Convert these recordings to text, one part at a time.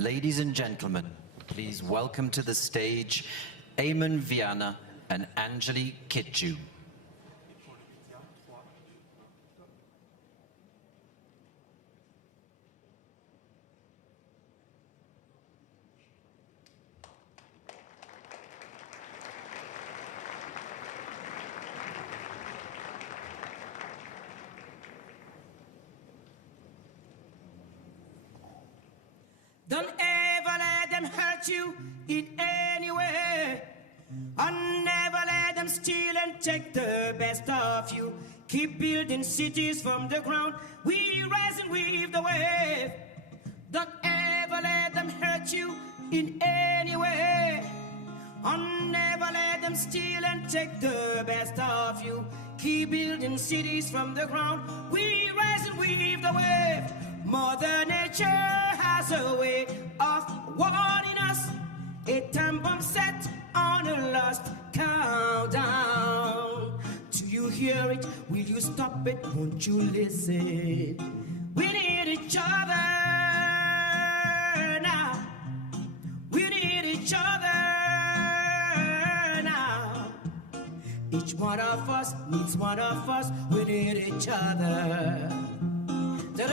Ladies and gentlemen, please welcome to the stage Eamon Viana and Anjali Kitju. Don't ever let them hurt you in any way. And never let them steal and take the best of you. Keep building cities from the ground. We rise and weave the wave. Don't ever let them hurt you in any way. And never let them steal and take the best of you. Keep building cities from the ground. We rise and weave the wave. Mother Nature has a way of warning us. A time bomb set on a lost countdown. Do you hear it? Will you stop it? Won't you listen? We need each other now. We need each other now. Each one of us needs one of us. We need each other. Don't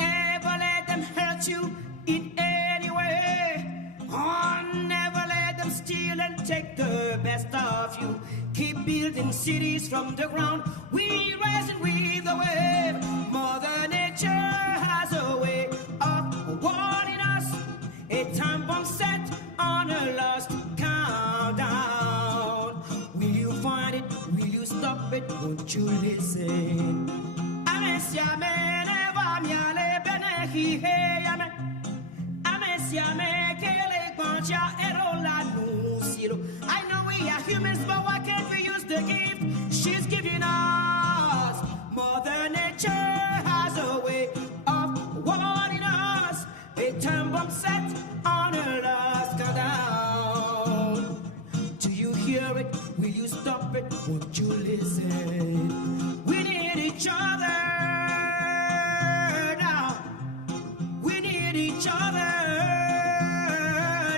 ever let them hurt you in any way. Oh, never let them steal and take the best of you. Keep building cities from the ground. We rise and weave the wave. Mother Nature has a way of warning us. A time bomb set on a lost countdown. Will you find it? Will you stop it? Won't you listen? Amesia me neva miale bene hiheyame. Amesia me kele kwancha erola nusilo. I know we are humans, but why can't we use the gift she's giving us? Mother Nature has a way of warning us. A time bomb set on a last countdown. Do you hear it? Will you stop it? Won't you listen? We need each other now. We need each other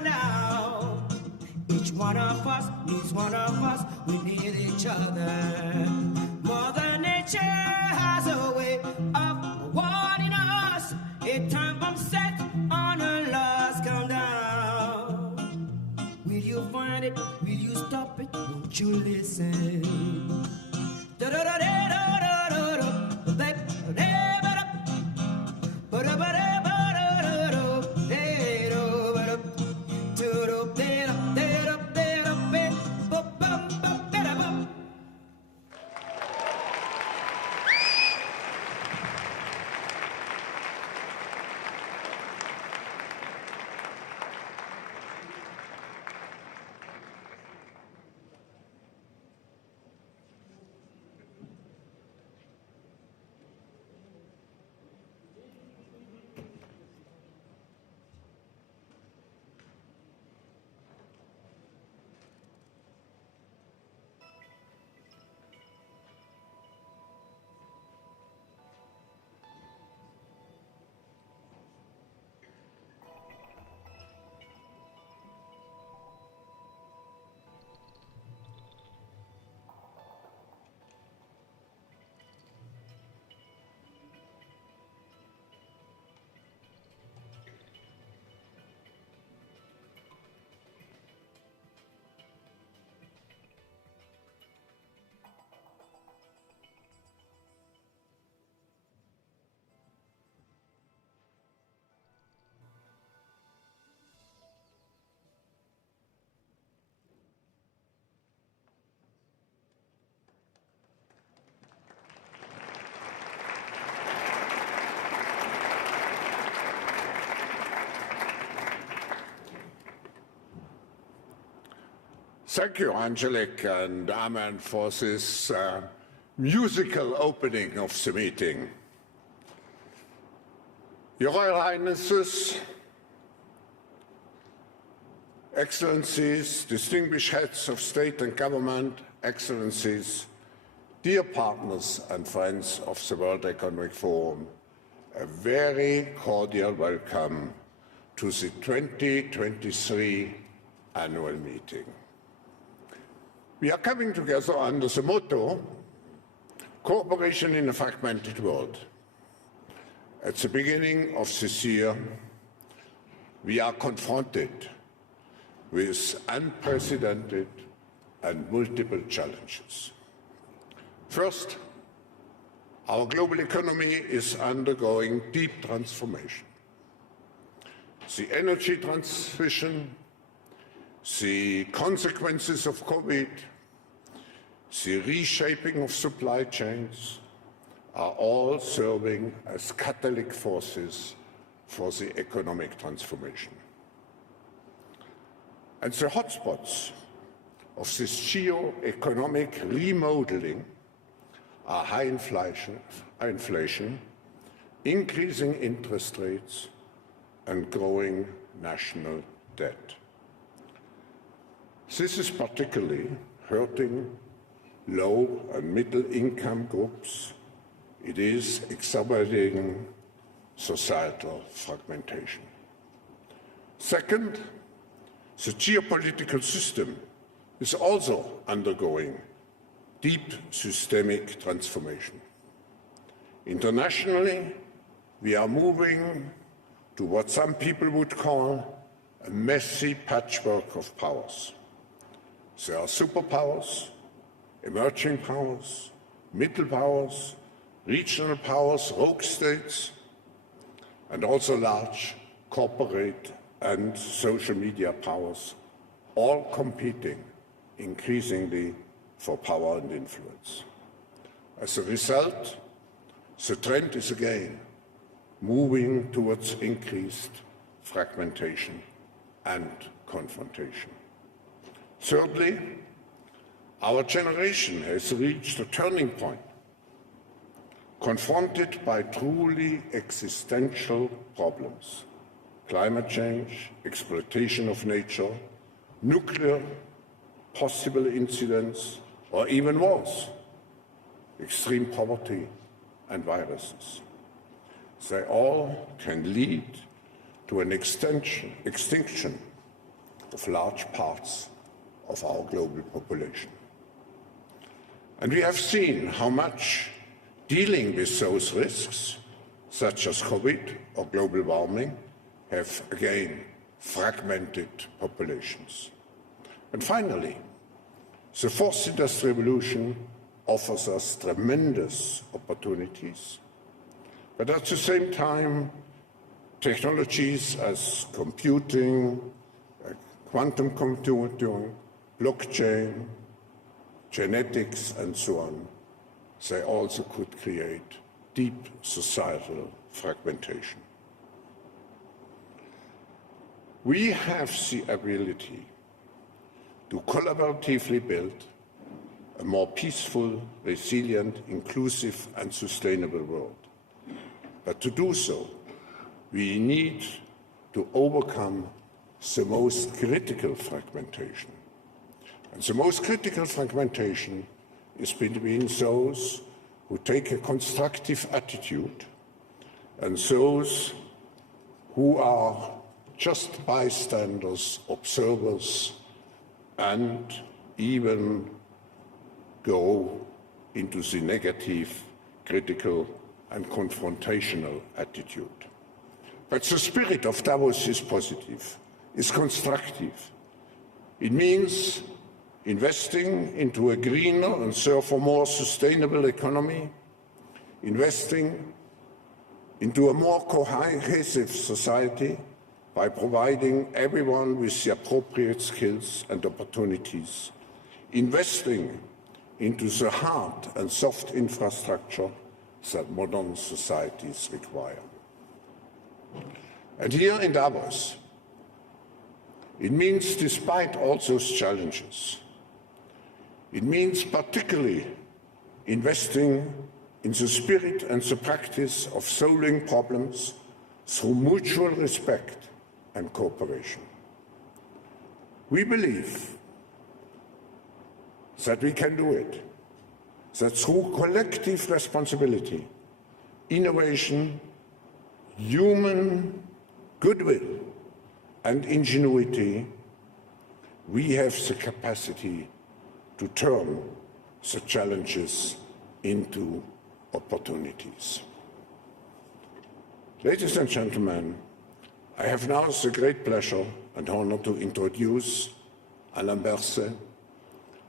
now. Each one of us needs one of us. We need each other. Mother Nature has a way of warning us. A time bomb set on a last countdown. Will you find it? Will you stop it? Won't you listen? Thank you, Angelique and Amen, for this musical opening of the meeting. Your Royal Highnesses, Excellencies, distinguished heads of state and government, Excellencies, dear partners and friends of the World Economic Forum, a very cordial welcome to the 2023 annual meeting. We are coming together under the motto, Cooperation in a Fragmented World. At the beginning of this year, we are confronted with unprecedented and multiple challenges. First, our global economy is undergoing deep transformation. The energy transition, the consequences of COVID, the reshaping of supply chains are all serving as catalytic forces for the economic transformation. And the hotspots of this geo-economic remodeling are high inflation, increasing interest rates, and growing national debt. This is particularly hurting low and middle income groups. It is exacerbating societal fragmentation. Second, the geopolitical system is also undergoing deep systemic transformation. Internationally, we are moving to what some people would call a messy patchwork of powers. There are superpowers, emerging powers, middle powers, regional powers, rogue states, and also large corporate and social media powers, all competing increasingly for power and influence. As a result, the trend is again moving towards increased fragmentation and confrontation. Thirdly, our generation has reached a turning point, confronted by truly existential problems: climate change, exploitation of nature, nuclear possible incidents, or even wars, extreme poverty and viruses. They all can lead to an extinction of large parts of our global population. And we have seen how much dealing with those risks, such as COVID or global warming, have again fragmented populations. And finally, the fourth industrial revolution offers us tremendous opportunities, but at the same time, technologies as computing, quantum computing, blockchain, genetics, and so on, they also could create deep societal fragmentation. We have the ability to collaboratively build a more peaceful, resilient, inclusive, and sustainable world. But to do so, we need to overcome the most critical fragmentation. And the most critical fragmentation is between those who take a constructive attitude and those who are just bystanders, observers, and even go into the negative, critical, and confrontational attitude. But the spirit of Davos is positive, is constructive. It means investing into a greener and therefore more sustainable economy, investing into a more cohesive society by providing everyone with the appropriate skills and opportunities, investing into the hard and soft infrastructure that modern societies require. And here in Davos, it means, despite all those challenges, it means particularly investing in the spirit and the practice of solving problems through mutual respect and cooperation. We believe that we can do it, that through collective responsibility, innovation, human goodwill, and ingenuity, we have the capacity to turn the challenges into opportunities. Ladies and gentlemen, I have now the great pleasure and honor to introduce Alain Berset,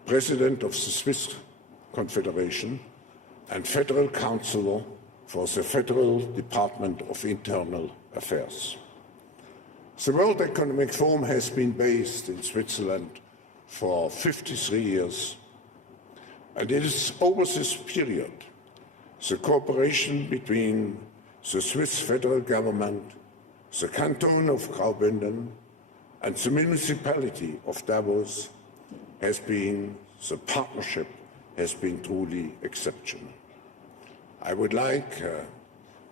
President of the Swiss Confederation and Federal Counselor for the Federal Department of Internal Affairs. The World Economic Forum has been based in Switzerland for 53 years, and it is over this period the cooperation between the Swiss federal government, the canton of Graubünden, and the municipality of Davos the partnership has been truly exceptional. I would like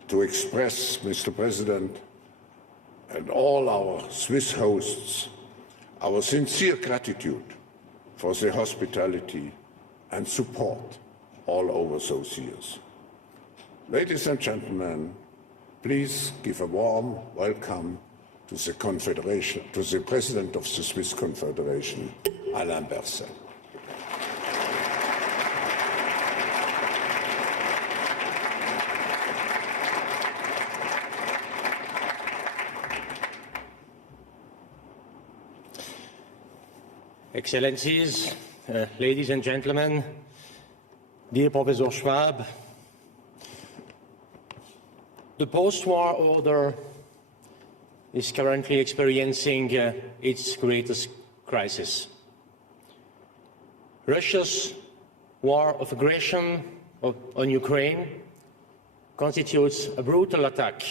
to express, Mr. President, and all our Swiss hosts, our sincere gratitude for their hospitality and support all over those years. Ladies and gentlemen, please give a warm welcome to the Confederation, to the President of the Swiss Confederation, Alain Berset. Excellencies, ladies and gentlemen, dear Professor Schwab, the post-war order is currently experiencing its greatest crisis. Russia's war of aggression on Ukraine constitutes a brutal attack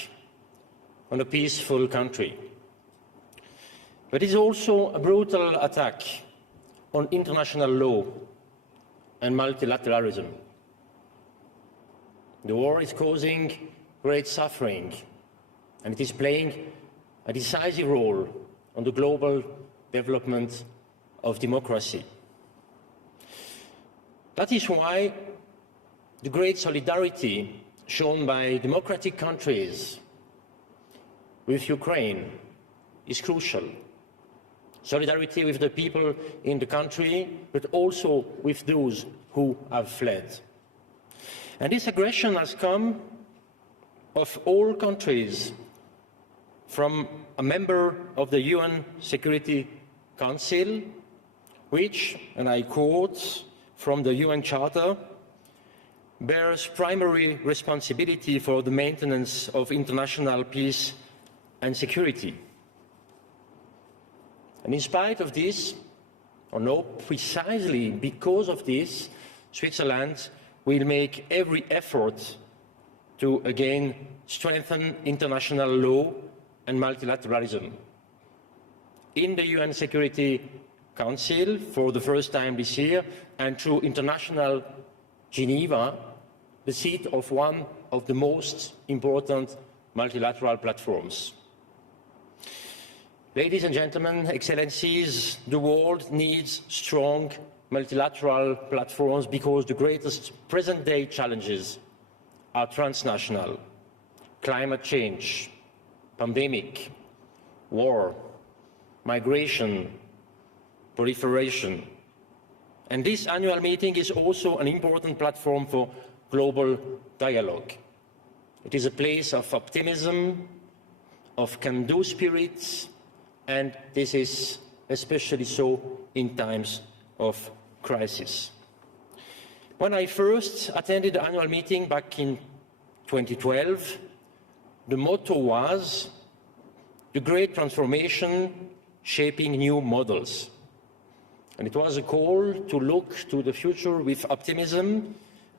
on a peaceful country. But it is also a brutal attack on international law and multilateralism. The war is causing great suffering, and it is playing a decisive role on the global development of democracy. That is why the great solidarity shown by democratic countries with Ukraine is crucial. Solidarity with the people in the country, but also with those who have fled. And this aggression has come of all countries, from a member of the UN Security Council, which, and I quote from the UN Charter, bears primary responsibility for the maintenance of international peace and security. And in spite of this, or no, precisely because of this, Switzerland will make every effort to again strengthen international law and multilateralism. In the UN Security Council, for the first time this year, and through international Geneva, the seat of one of the most important multilateral platforms. Ladies and gentlemen, excellencies, the world needs strong multilateral platforms because the greatest present-day challenges are transnational: climate change, pandemic, war, migration, proliferation. And this annual meeting is also an important platform for global dialogue. It is a place of optimism, of can-do spirits, and this is especially so in times of crisis. When I first attended the annual meeting back in 2012, the motto was the great transformation shaping new models. And it was a call to look to the future with optimism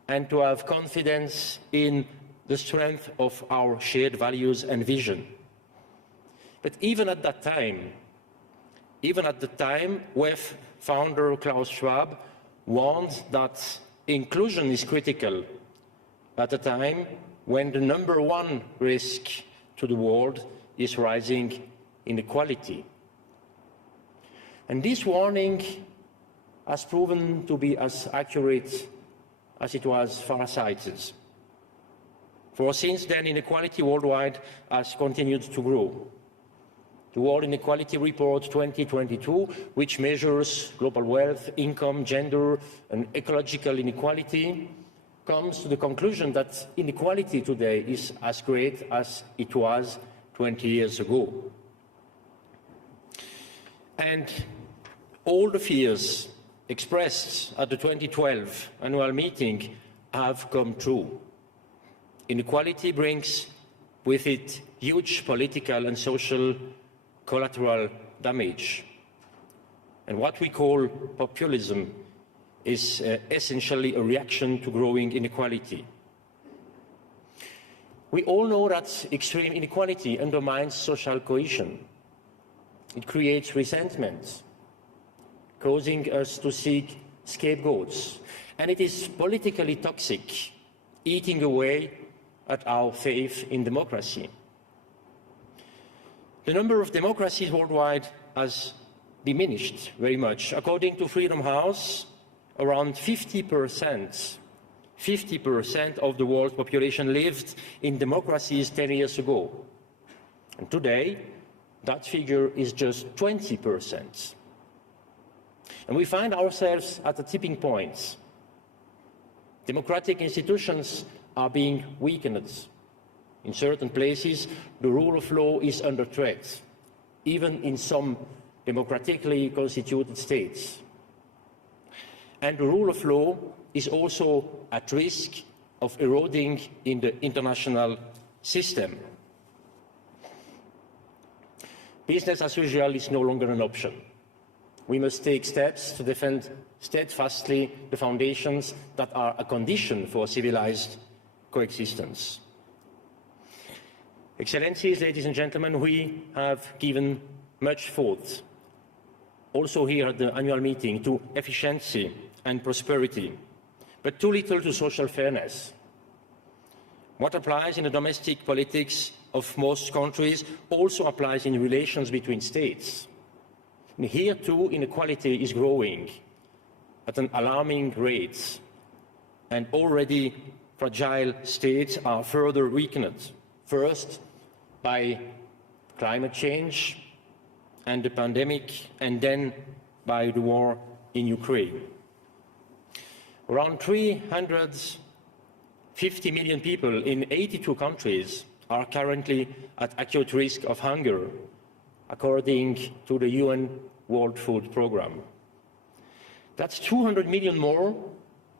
and to have confidence in the strength of our shared values and vision. But even at the time, WEF founder Klaus Schwab warned that inclusion is critical at a time when the number one risk to the world is rising inequality. And this warning has proven to be as accurate as it was far-sighted. For since then, inequality worldwide has continued to grow. The World Inequality Report 2022, which measures global wealth, income, gender, and ecological inequality, comes to the conclusion that inequality today is as great as it was 20 years ago. And all the fears expressed at the 2012 annual meeting have come true. Inequality brings with it huge political and social collateral damage. And what we call populism is essentially a reaction to growing inequality. We all know that extreme inequality undermines social cohesion. It creates resentment, causing us to seek scapegoats. And it is politically toxic, eating away at our faith in democracy. The number of democracies worldwide has diminished very much. According to Freedom House, around 50% of the world's population lived in democracies 10 years ago. And today, that figure is just 20%. And we find ourselves at a tipping point. Democratic institutions are being weakened. In certain places, the rule of law is under threat, even in some democratically constituted states. And the rule of law is also at risk of eroding in the international system. Business as usual is no longer an option. We must take steps to defend steadfastly the foundations that are a condition for civilized coexistence. Excellencies, ladies and gentlemen, we have given much thought, also here at the annual meeting, to efficiency and prosperity, but too little to social fairness. What applies in the domestic politics of most countries also applies in relations between states. And here too, inequality is growing at an alarming rate, and already fragile states are further weakened, first by climate change and the pandemic, and then by the war in Ukraine. Around 350 million people in 82 countries are currently at acute risk of hunger, according to the UN World Food Programme. That's 200 million more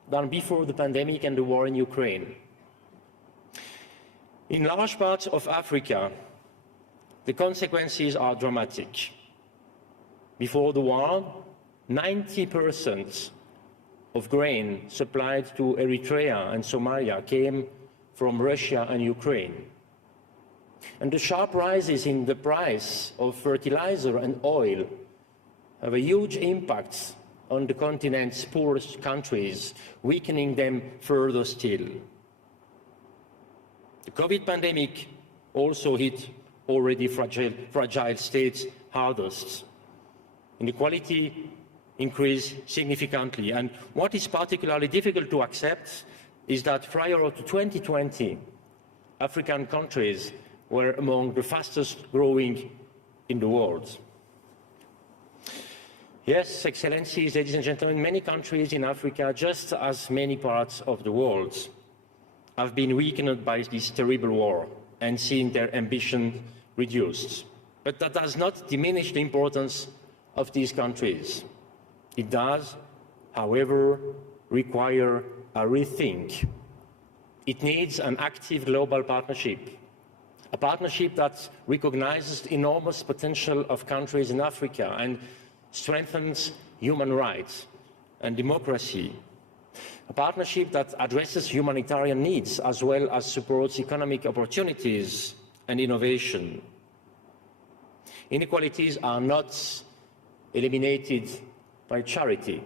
than before the pandemic and the war in Ukraine. In large parts of Africa, the consequences are dramatic. Before the war, 90% of grain supplied to Eritrea and Somalia came from Russia and Ukraine. And the sharp rises in the price of fertilizer and oil have a huge impact on the continent's poorest countries, weakening them further still. The COVID pandemic also hit already fragile states hardest. Inequality increased significantly, and what is particularly difficult to accept is that prior to 2020, African countries were among the fastest growing in the world. Yes, Excellencies, ladies and gentlemen, many countries in Africa, just as many parts of the world, have been weakened by this terrible war and seen their ambition reduced. But that does not diminish the importance of these countries. It does, however, require a rethink. It needs an active global partnership, a partnership that recognizes the enormous potential of countries in Africa and strengthens human rights and democracy, a partnership that addresses humanitarian needs as well as supports economic opportunities and innovation. Inequalities are not eliminated by charity.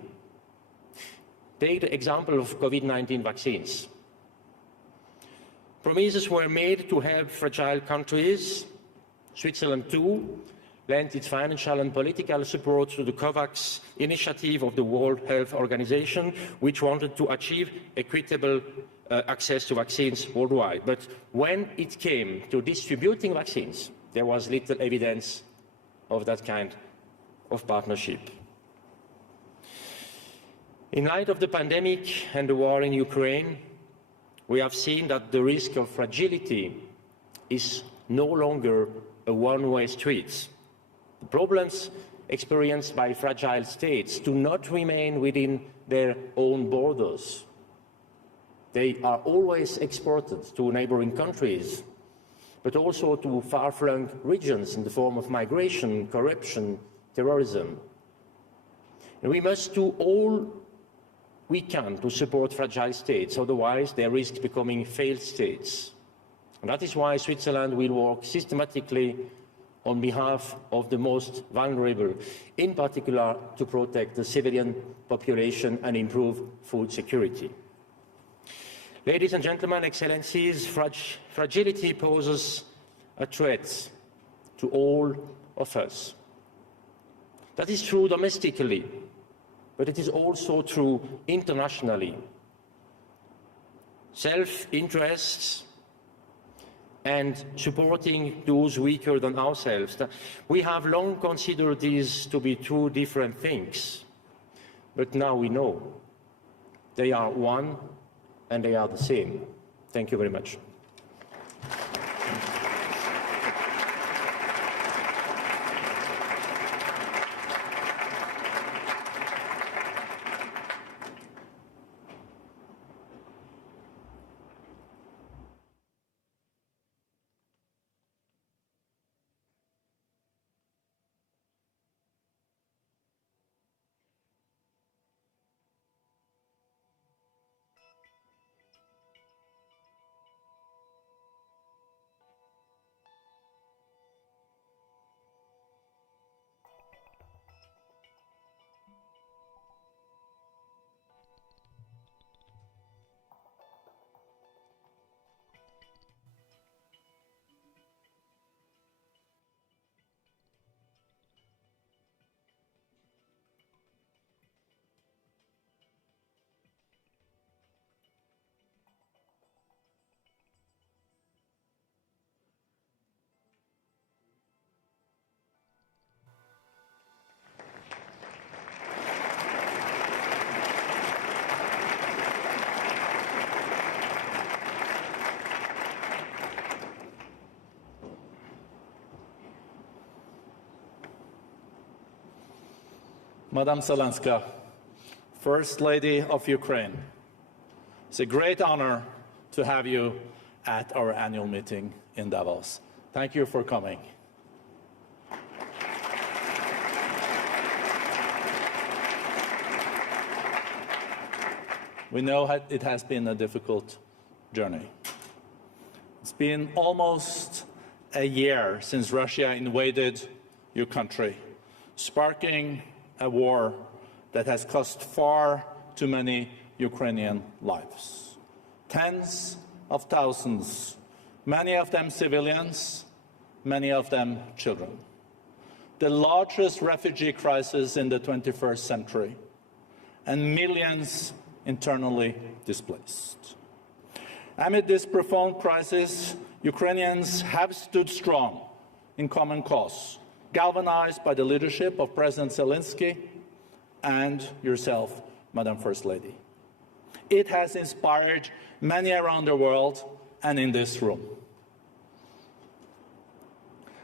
Take the example of COVID-19 vaccines. Promises were made to help fragile countries, Switzerland too, lent its financial and political support to the COVAX initiative of the World Health Organization, which wanted to achieve equitable access to vaccines worldwide. But when it came to distributing vaccines, there was little evidence of that kind of partnership. In light of the pandemic and the war in Ukraine, we have seen that the risk of fragility is no longer a one-way street. The problems experienced by fragile states do not remain within their own borders. They are always exported to neighboring countries, but also to far-flung regions in the form of migration, corruption, terrorism. And we must do all we can to support fragile states, otherwise they risk becoming failed states. And that is why Switzerland will work systematically on behalf of the most vulnerable, in particular to protect the civilian population and improve food security. Ladies and gentlemen, Excellencies, fragility poses a threat to all of us. That is true domestically, but it is also true internationally. Self-interest and supporting those weaker than ourselves. We have long considered these to be two different things, but now we know they are one and they are the same. Thank you very much. Madam Zelenska, First Lady of Ukraine, it's a great honor to have you at our annual meeting in Davos. Thank you for coming. We know it has been a difficult journey. It's been almost a year since Russia invaded your country, sparking a war that has cost far too many Ukrainian lives. Tens of thousands, many of them civilians, many of them children. The largest refugee crisis in the 21st century, and millions internally displaced. Amid this profound crisis, Ukrainians have stood strong in common cause, galvanized by the leadership of President Zelenskyy and yourself, Madam First Lady. It has inspired many around the world and in this room.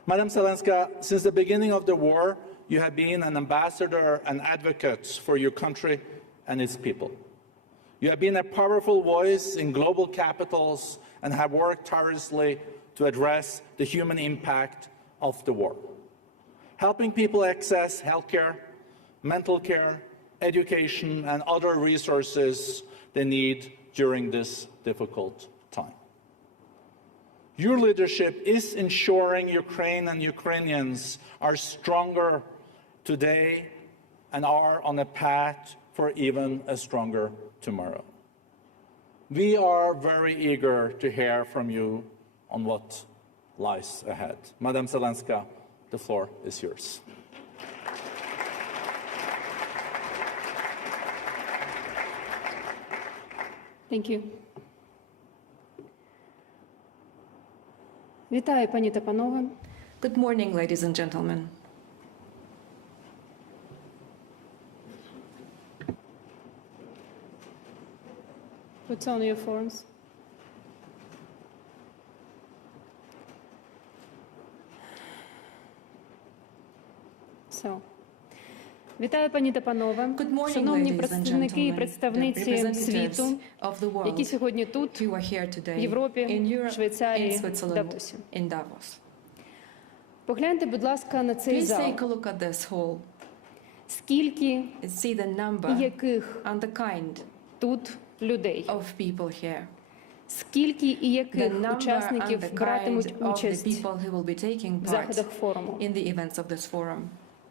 Madam Zelenska, since the beginning of the war, you have been an ambassador and advocate for your country and its people. You have been a powerful voice in global capitals and have worked tirelessly to address the human impact of the war, helping people access healthcare, mental care, education, and other resources they need during this difficult time. Your leadership is ensuring Ukraine and Ukrainians are stronger today and are on a path for even a stronger tomorrow. We are very eager to hear from you on what lies ahead. Madam Zelenska, the floor is yours. Thank you. Вітаю, пані та панове. Good morning, ladies and gentlemen. Put on your forms. So. Вітаю, пані та панове. Good morning, Шановні ladies and представники і gentlemen, представниці the світу, representatives of the world які сьогодні тут, who are here today в Європі, in Europe, Швейцарії, in Switzerland, Давосі. in Davos. Погляньте, будь ласка, на цей Please зал. take a look at this hall. Скільки See the і number яких and the kind тут людей? of people here. Скільки і The яких number and учасників the братимуть kind of the участь people who will be taking в part заходах форуму? in the events of this forum.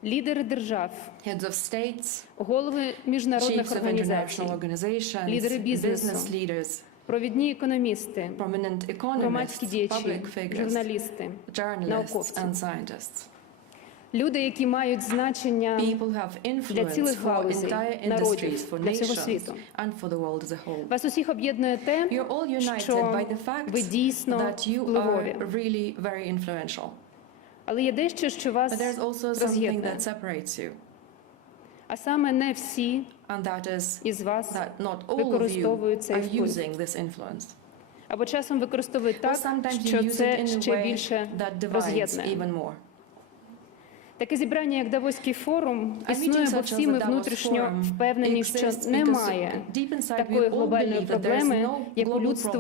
Лідери держав, Heads of states, голови міжнародних chiefs of організацій, international organizations, лідери бізнесу, business leaders, провідні економісти, prominent громадські economists, діячі, public figures, журналісти, journalists науковці. and scientists. Люди, які мають значення People have для influence цілих for галузей, entire народів, industries, for для всього nations, світу. and for the world as a whole. Вас усіх об'єднує те, You're all united що by the fact ви дійсно that you впливові. are really very influential. Але є дещо, що вас But there's also something роз'єднує. that separates you, А саме не всі and that is із вас that not all of you використовують цей are вплив. using this influence. Або часом використовують Or так, sometimes що you use це it in a ще way більше that divides роз'єднує. even more. Таке зібрання, як Давоський форум, A існує, meeting бо such всі as ми the Davos внутрішньо Forum впевнені, що exists немає because deep inside we такої all глобальної believe that there is проблеми, no яку global людство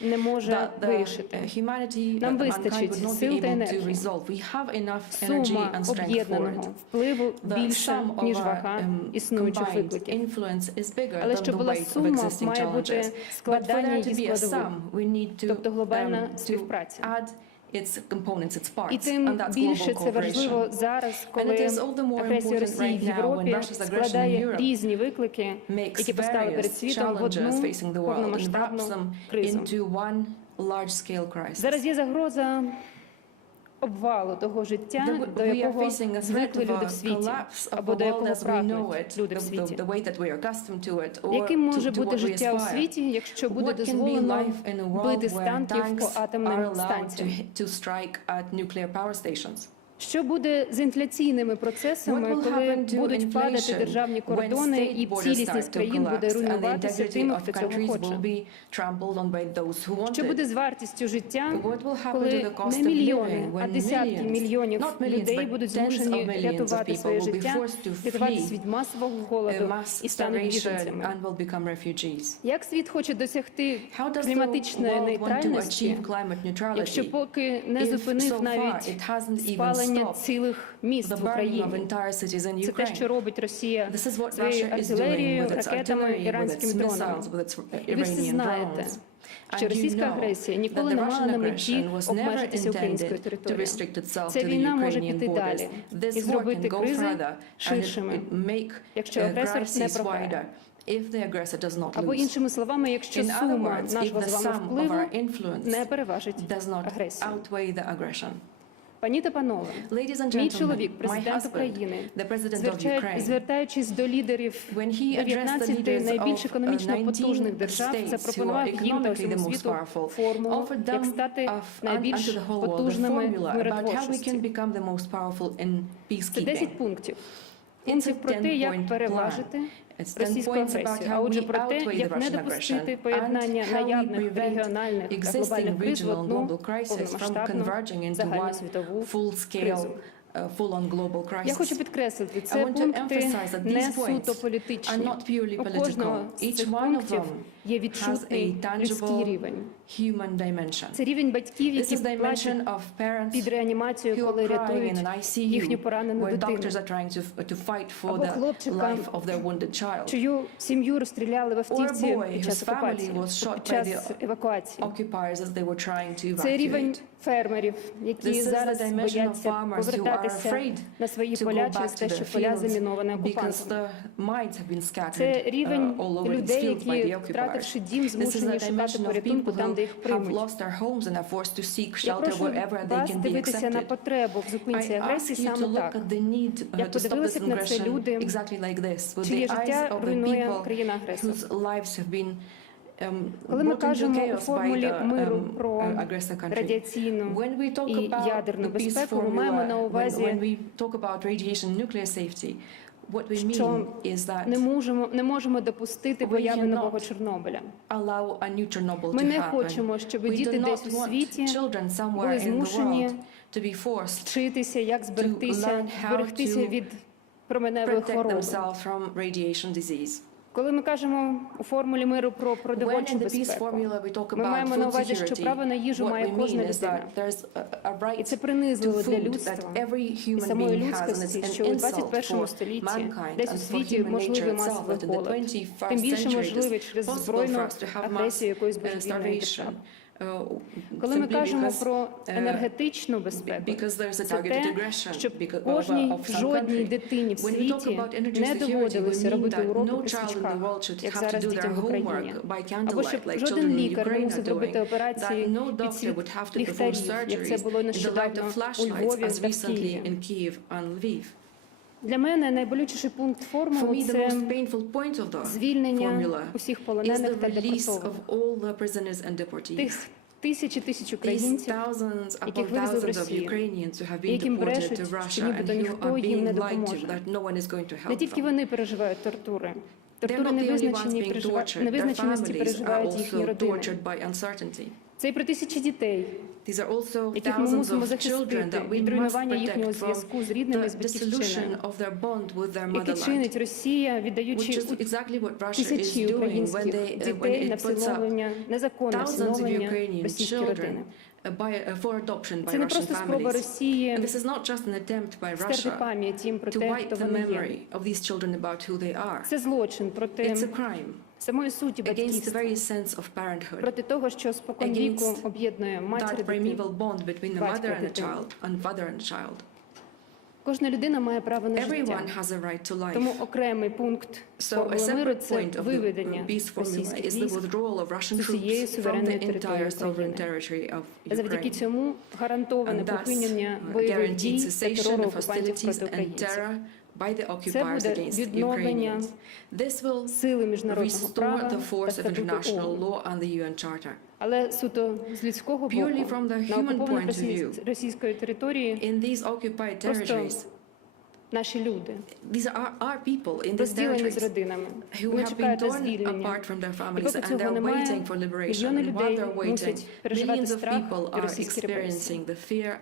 problem не може that the вирішити. humanity, Нам that mankind вистачить would not сил be та able to енергії. resolve. We have enough energy Сума and strength for it. об'єднаного впливу The більша, sum of ніж our вага існуючих combined викликів. influence is bigger Але than щоб the була weight of сума, existing має бути challenges. But for складання there to її be a складових, sum, we need to тобто глобальна to співпраця. add its components, its І parts, тим and that's більше global це важливо cooperation. зараз, And коли it is all the more агресія important Росії в right now when Європі Russia's aggression in складає Europe різні виклики, makes які поставили перед various світом в challenges одну facing the world and повномасштабну wraps them кризу. into one large-scale crisis. Зараз є загроза обвалу того життя, до We are якого facing a threat звикли of люди a в світі, collapse of або the до world якого as we know прагнуть it, люди в світі. the way that we are accustomed to it, or Яким може to бути what we життя у aspire. світі, якщо буде What can be дозволено life in a world бити з where танків tanks по are атомним allowed станціям? to strike at nuclear power stations? Що буде з інфляційними процесами, What will коли happen to будуть падати inflation державні when кордони state і borders цілісність start to країн буде collapse and the руйнуватися integrity тими, of хто цього countries will хоче? be trampled on by those who want Що буде it? з вартістю життя, What will happen to коли the cost не of мільйони, living а when десятки millions, мільйонів not millions, людей but будуть tens of змушені millions of рятувати people своє will be життя, forced to рятуватись flee від масового голоду mass і стануть starvation біженцями? and will become refugees? Як світ хоче досягти How does the кліматичної world want to нейтральності, achieve climate якщо neutrality поки не if зупинив so far навіть it hasn't even спалення stopped цілих міст the в burning of Україні? entire cities in Це те, що Ukraine? робить Росія This is what своєю Russia is doing артилерією, with its ракетами, artillery, with its іранськими дронами. missiles, with its І ви всі Iranian знаєте, drones. що And you російська know агресія that ніколи the не мала Russian на меті aggression was never обмежитися українською intended to територією. restrict itself Ця to the війна може Ukrainian піти borders. далі і This war can зробити go кризи further and ширшими, it make якщо a агресор не crisis програє. wider if the aggressor does not Або lose. іншими словами, якщо In other сума words, if нашого the з вами sum of впливу our influence не переважить does not агресію. outweigh the aggression. Пані та панове, Ladies and мій gentlemen, чоловік, my президент husband, України, the president of Ukraine, звертаючись до лідерів when he addressed the 19 leaders найбільш of економічно 19 потужних держав, states who запропонував are їм та economically всьому the most світу powerful, формулу, offered як them стати and to найбільш the whole world the потужними в formula about how we миротворчості. can become the most powerful in Це 10 peacekeeping. пунктів. It's a Пунктів про те, як 10-point переважити It's 10 російську points about агресію, а how отже we про те, outweigh the як не Russian допустити aggression поєднання and how we наявних prevent регіональних та existing глобальних криз в regional одну global crisis from повномасштабну converging into one загальносвітову full-scale, кризу. full-on global Я хочу crisis. підкреслити, I це want to пункти emphasize that не these суто points are політичні. not purely У кожного political. з Each цих one of пунктів them є has відчутний a людський tangible рівень. human dimension. Це рівень батьків, This які is the плачуть dimension of parents під реанімацією, who коли are crying рятують in an їхню ICU поранену where дитину, doctors are trying to fight for або the хлопчика, life of their wounded child. чию сім'ю розстріляли в автівці boy під час whose family окупації, was shot під by час the евакуації. Occupiers as they were trying to Це рівень evacuate. фермерів, This які is the зараз dimension of бояться farmers who are повертатися afraid на свої to поля go через back те, to що their поля fields заміновані because окупантами. the mines have been Це scattered рівень all over these людей, fields by які, the occupiers. втративши дім, This is the змушені шукати dimension of порятунку people там, де who їх have приймуть. lost their homes and are forced to seek Я shelter прошу wherever they вас can be дивитися на accepted. потребу в зупинці I агресії ask you to саме look так. at the need Як to stop подивилися this б на це aggression люди, exactly like this, with чиє the eyes життя of the руйнує people країна-агресор. whose lives have been Коли ми brought into кажемо у chaos by формулі the миру про aggressor country. радіаційну When we talk і about ядерну the peace безпеку, ми маємо на formula, when увазі, we talk about radiation and nuclear safety, what we що mean is that не можемо допустити We появи cannot нового Чорнобиля. allow a new Chernobyl Ми to не happen. хочемо, щоб We діти do десь not у want світі children somewhere були in the змушені world to be forced вчитися, як зберегтися, learn how зберегтися to від променевої protect хвороби. themselves from radiation disease. Коли ми кажемо у формулі миру про When продовольчу in the peace безпеку, formula we talk ми about маємо на food увазі, що право на security, їжу what має we кожна mean is людина. that there's a І right це to принизливо для food людства that every і human самої being has, and людськості, it's що an у insult 21 for столітті mankind десь у and for світі human можливий nature itself масовий that in the голод. 21st Тим більше century it можливий is через possible збройну for us to have агресію mass якоїсь божевільної держави. Коли ми simply кажемо because, про енергетичну безпеку, because there's a це targeted те, aggression щоб because кожній of some жодній country. дитині в When we talk світі about energy не security, we доводилося mean робити that уроки no при child in the свічках, world should як have to зараз do дітям their в Україні. homework by Або щоб candlelight, like жоден children in лікар не Ukraine мусив are робити doing. операції That no під doctor світ would have to perform ліхтарів, як це surgeries було in the light нещодавно of у flashlights, Львові as та в recently Києві. in Kyiv and Lviv. Для мене найболючіший пункт For формули me, the це most painful point of the звільнення formula усіх is полонених the та release депортованих. of all the prisoners and deportees. Тих тисяч These українців, thousands яких upon вивезли в thousands of Росію, Ukrainians who have been яким deported брешуть, to що Russia нібито and who ніхто are їм не being lied to допоможе. that no one is going to Не help тільки them. вони переживають тортури. They're Тортури not the only ones невизначені being tortured. Their невизначеності families are переживають їхні also родини. tortured by uncertainty. Це і про тисячі дітей, These are also яких ми thousands мусимо of children захистити that we від must руйнування їхнього protect from зв'язку з рідними, з the dissolution батьківщиною, of their bond with their які motherland. чинить Росія, Which віддаючи is exactly what Russia is тисячі doing when українських when дітей на it puts up всиновлення, незаконне thousands of всиновлення Ukrainian російські children родини. for adoption by Це не Russian просто спроба families. Росії And this is not just an attempt by стерти Russia пам'ять їм про to те, wipe хто the вони є. memory of these children about who they are. Це злочин проти It's a crime самої суті against the батьківства, very sense of parenthood, проти того, що споконвіку against об'єднує матір і that дитину. primeval bond between the Батька mother і and the дитину. child, and father and child. Кожна людина має право на життя. Everyone has a right to life. Тому окремий пункт So a формули миру separate це point of the виведення peace formula російських is the військ withdrawal of Russian з усієї troops from суверенної the території entire sovereign України. territory of Завдяки Ukraine. цьому гарантоване And thus, припинення бойових guaranteed дій та cessation терору of окупантів hostilities проти and українців. terror by the Це occupiers буде against відновлення Ukrainians. This will сили міжнародного права restore the та force of статуту international ООН. law and the UN Charter. Але суто з людського боку, Purely from the на human окупованих point of view, російської території In these occupied просто territories, наші люди, these are our people in these розділені з territories родинами. who Вони have been чекають на torn звільнення. apart from their І families поки and цього they're немає, waiting for liberation. мільйони And while людей they're waiting, мусять переживати millions of страх people і are російські репресії. experiencing the fear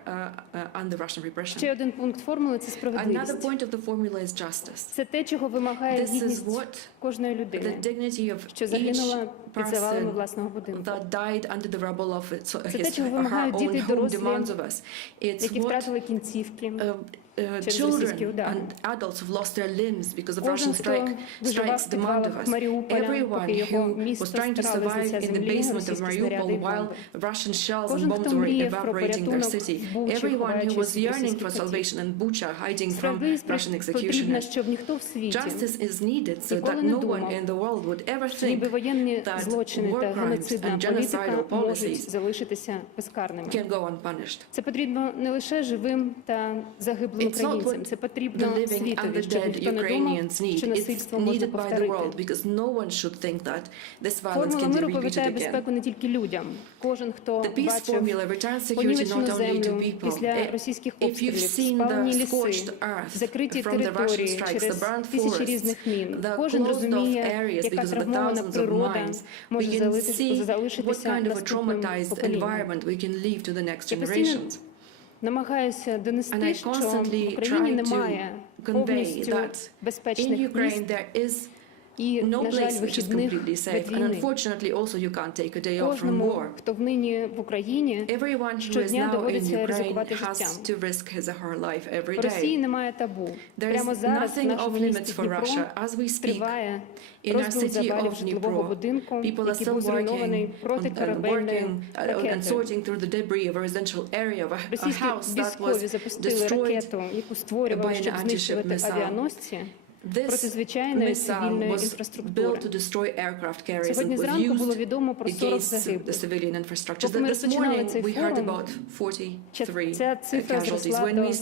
and the Russian repression. Ще один пункт формули – це Another справедливість. point of the formula is justice. Це те, чого вимагає This is гідність what кожної людини, the dignity of що each загинула під завалами person власного будинку, that died under the rubble of Це те, чого вимагають her діти own й home дорослі, demands of us. It's які what втратили кінцівки. через російські children удари. and adults who've lost their limbs because of Кожен, Russian хто виживав strikes в demand of підвалах us. Маріуполя, Everyone поки його who місто was trying to стирали з survive лиця in the землі basement of російські снаряди і Mariupol while бомби. Russian shells and Кожен, bombs хто were мріяв про evaporating their порятунок city. в Бучі, Everyone who ховаючись was від yearning російських for катів. salvation in Bucha, hiding from Справедливість Russian потрібна, executioners. щоб ніхто в світі, Justice is needed so Ніколи that не no one думав, in the world would ever що ніби think воєнні that злочини war та crimes геноцидна and політика genocidal можуть policies залишитися безкарними. can go unpunished. Це потрібно не лише живим та загиблим It's not українцям, what це the потрібно living and світові, the щоб dead ніхто не думав, Ukrainians need. що It's насильство можна needed by the world повторити. because no one should think that this violence Формула can be миру repeated повертає again. безпеку не тільки людям. Кожен, хто The peace бачив formula returns security понівечену not only to землю people. після російських If you've обстрілів, seen спалені the ліси, scorched earth закриті from the Russian території strikes, the через burned тисячі forests, різних мін, the кожен closed off розуміє, areas яка because of the травмована thousands of природа mines, we може can see what залишитися kind of a наступним traumatized поколінням. environment we can leave to the next Я постійно generations. намагаюся And донести, I що в constantly Україні try to немає convey повністю that in безпечних Ukraine міст, there is І, No на жаль, place which is вихідних completely від safe. And війни. unfortunately, also you can't take a day off from Кожному, war. хто в нині в Україні, Everyone who is щодня now in доводиться Ukraine ризикувати has життям. to risk his or her life every В Росії day. немає табу. There is Прямо зараз в nothing нашому of limits місті for Дніпро Russia. As we speak, триває in our розбив city завалів of житлового Dnipro, будинку, people are який still був зруйнований working протикорабельною and ракетою. sorting through the debris of a residential area of a Російські house that військові was запустили destroyed ракету, яку створювали, by an щоб anti-ship знищувати missile. авіаносці проти This звичайної missile цивільної was інфраструктури. built to destroy aircraft carriers and Сьогодні was зранку було used відомо про 40 against the загиблих. civilian infrastructure. Поки ми This розпочинали morning цей we heard форум, about 43 ця цифра casualties. зросла When до we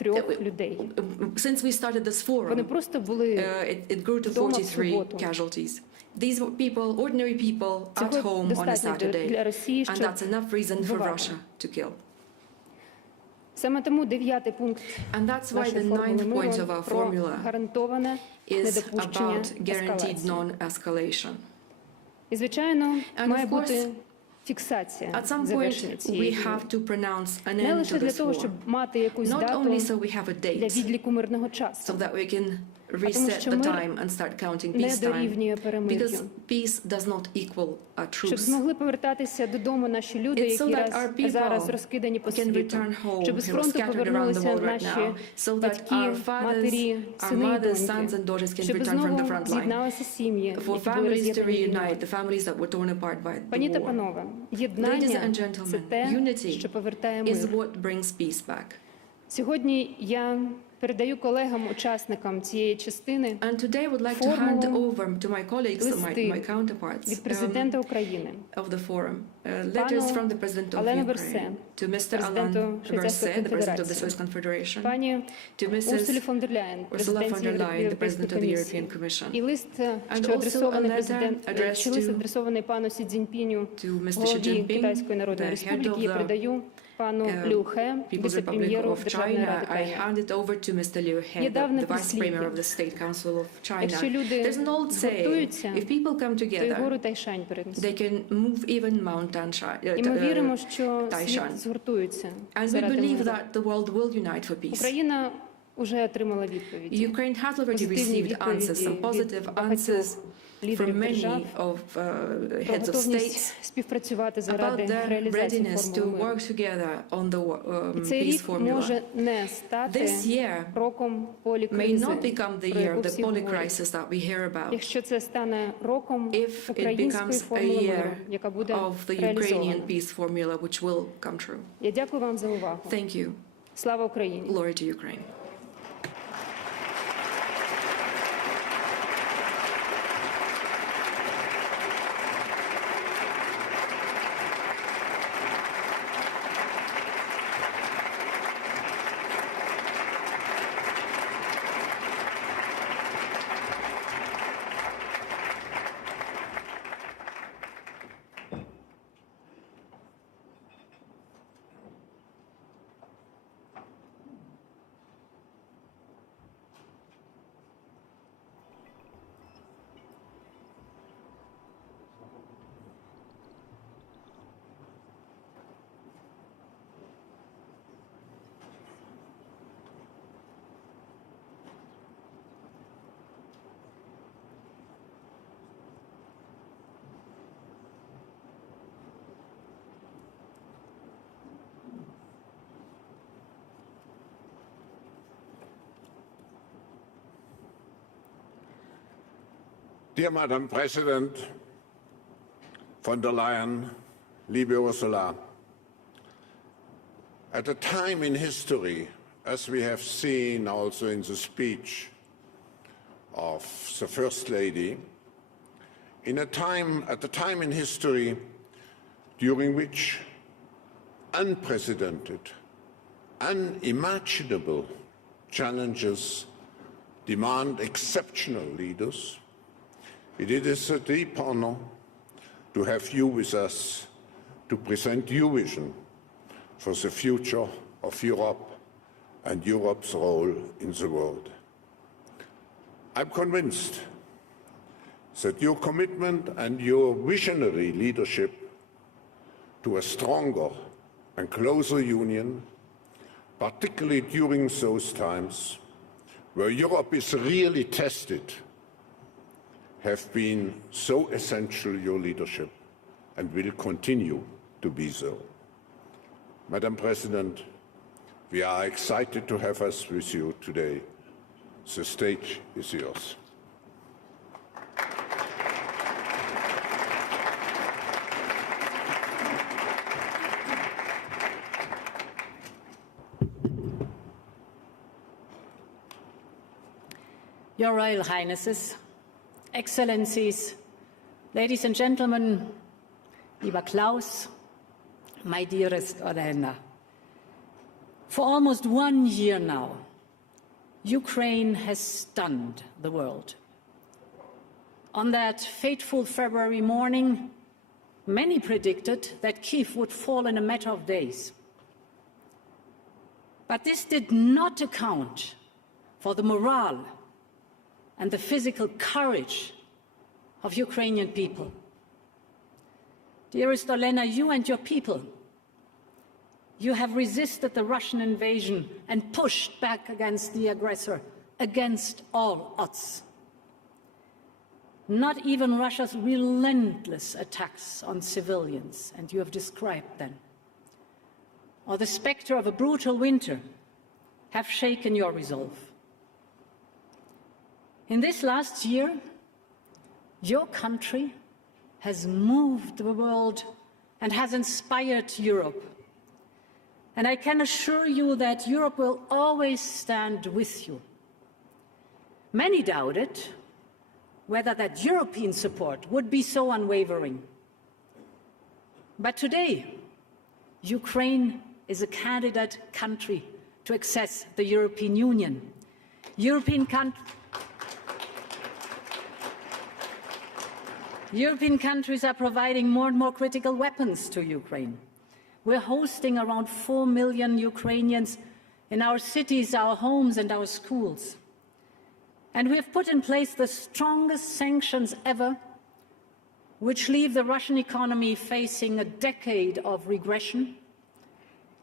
43 людей. Since we started this forum, Вони просто були it grew to вдома в 43 суботу. casualties. These were people, ordinary people, at Цього home on a достатньо для Saturday, Росії, and щоб that's enough reason for вбивати. Russia to kill. Саме тому 9-й пункт And that's why нашої the формули ninth point of миру our про formula гарантоване is недопущення about guaranteed ескалації. non-escalation. І, звичайно, And має of бути course, фіксація At some завершення point, цієї we війни. have to pronounce an Не end лише to для this того, war. щоб мати якусь Not дату only so we have a для date, відліку мирного часу, so that we can тому reset що the мир time and start counting не peace time, дорівнює перемир'ю. because peace does not equal a Щоб truce. змогли повертатися додому наші люди, It's so які that our people зараз розкидані по can світу. return home, Щоб з who are фронту scattered around the повернулися world right наші now, so that батьки, our fathers, матері, our сини і mothers, sons and доньки. daughters can Щоб return from the знову front line. з'єдналися сім'ї, For які були families to роз'єднані війною. reunite, the families that were torn apart by the Пані та war, панове, Ladies єднання and – це gentlemen, те, unity що повертає is мир. what brings peace back. Сьогодні я передаю колегам, учасникам цієї частини And today I would like to hand формулу, over to my colleagues, листи my counterparts від президента України, of the forum, letters from the President of Alain Ukraine, Berset, to Mr. президенту Alain Швейцарської Berset, the President of the Конфедерації, Swiss Confederation, пані to Урсулі Mrs. фон дер Ляєн, Ursula von президентці der Leyen, the Європейської President of the комісії. European Commission, І лист, And що also адресований a letter чи лист addressed to- адресований пану Сі Цзіньпіню, to Mr. Xi голові Jinping, Китайської Народної the head Республіки, of я the передаю пану Лю Хе, People's Republic віце-прем'єру of Державної China. Ради I країни. hand it over to Mr. Liu He, Є давне the Vice прислів'я. Premier of the State Council of China. Якщо люди There's an old saying, згуртуються, if people come то й together, гору Тайшань перенесуть. they can move even Mount І ми віримо, Tanshan. що світ Taishan. згуртується And we заради believe миру. that the world will unite for peace. Україна вже отримала відповіді. Ukraine has already Позитивні received answers, some відповіді positive від answers багатьох from лідерів many держав of про heads of готовність states співпрацювати about заради their реалізації readiness to формули миру. work together on the І цей peace рік formula. може не стати This year роком may полікризи, not become the про year яку of the всі poly говорять. crisis that we hear about. Якщо це стане роком If it української becomes a формули миру, year яка буде of the Ukrainian реалізована. peace formula, which will come true. Я дякую вам за увагу. Thank you. Слава Україні! Glory to Ukraine. Dear Madam President von der Leyen, liebe Ursula, at a time in history, as we have seen also in the speech of the First Lady, at a time in history during which unprecedented, unimaginable challenges demand exceptional leaders, it is a deep honor to have you with us to present your vision for the future of Europe and Europe's role in the world. I'm convinced that your commitment and your visionary leadership to a stronger and closer union, particularly during those times where Europe is really tested, have been so essential, your leadership, and will continue to be so. Madam President, we are excited to have us with you today. The stage is yours. Your Royal Highnesses, Excellencies, ladies and gentlemen, lieber Klaus, my dearest Olena. For almost 1 year now, Ukraine has stunned the world. On that fateful February morning, many predicted that Kyiv would fall in a matter of days. But this did not account for the morale and the physical courage of Ukrainian people. Dearest Olena, you and your people, you have resisted the Russian invasion and pushed back against the aggressor, against all odds. Not even Russia's relentless attacks on civilians, and you have described them, or the specter of a brutal winter have shaken your resolve. In this last year, your country has moved the world and has inspired Europe. And I can assure you that Europe will always stand with you. Many doubted whether that European support would be so unwavering. But today, Ukraine is a candidate country to access the European Union. European countries are providing more and more critical weapons to Ukraine. We're hosting around 4 million Ukrainians in our cities, our homes, and our schools. And we have put in place the strongest sanctions ever, which leave the Russian economy facing a decade of regression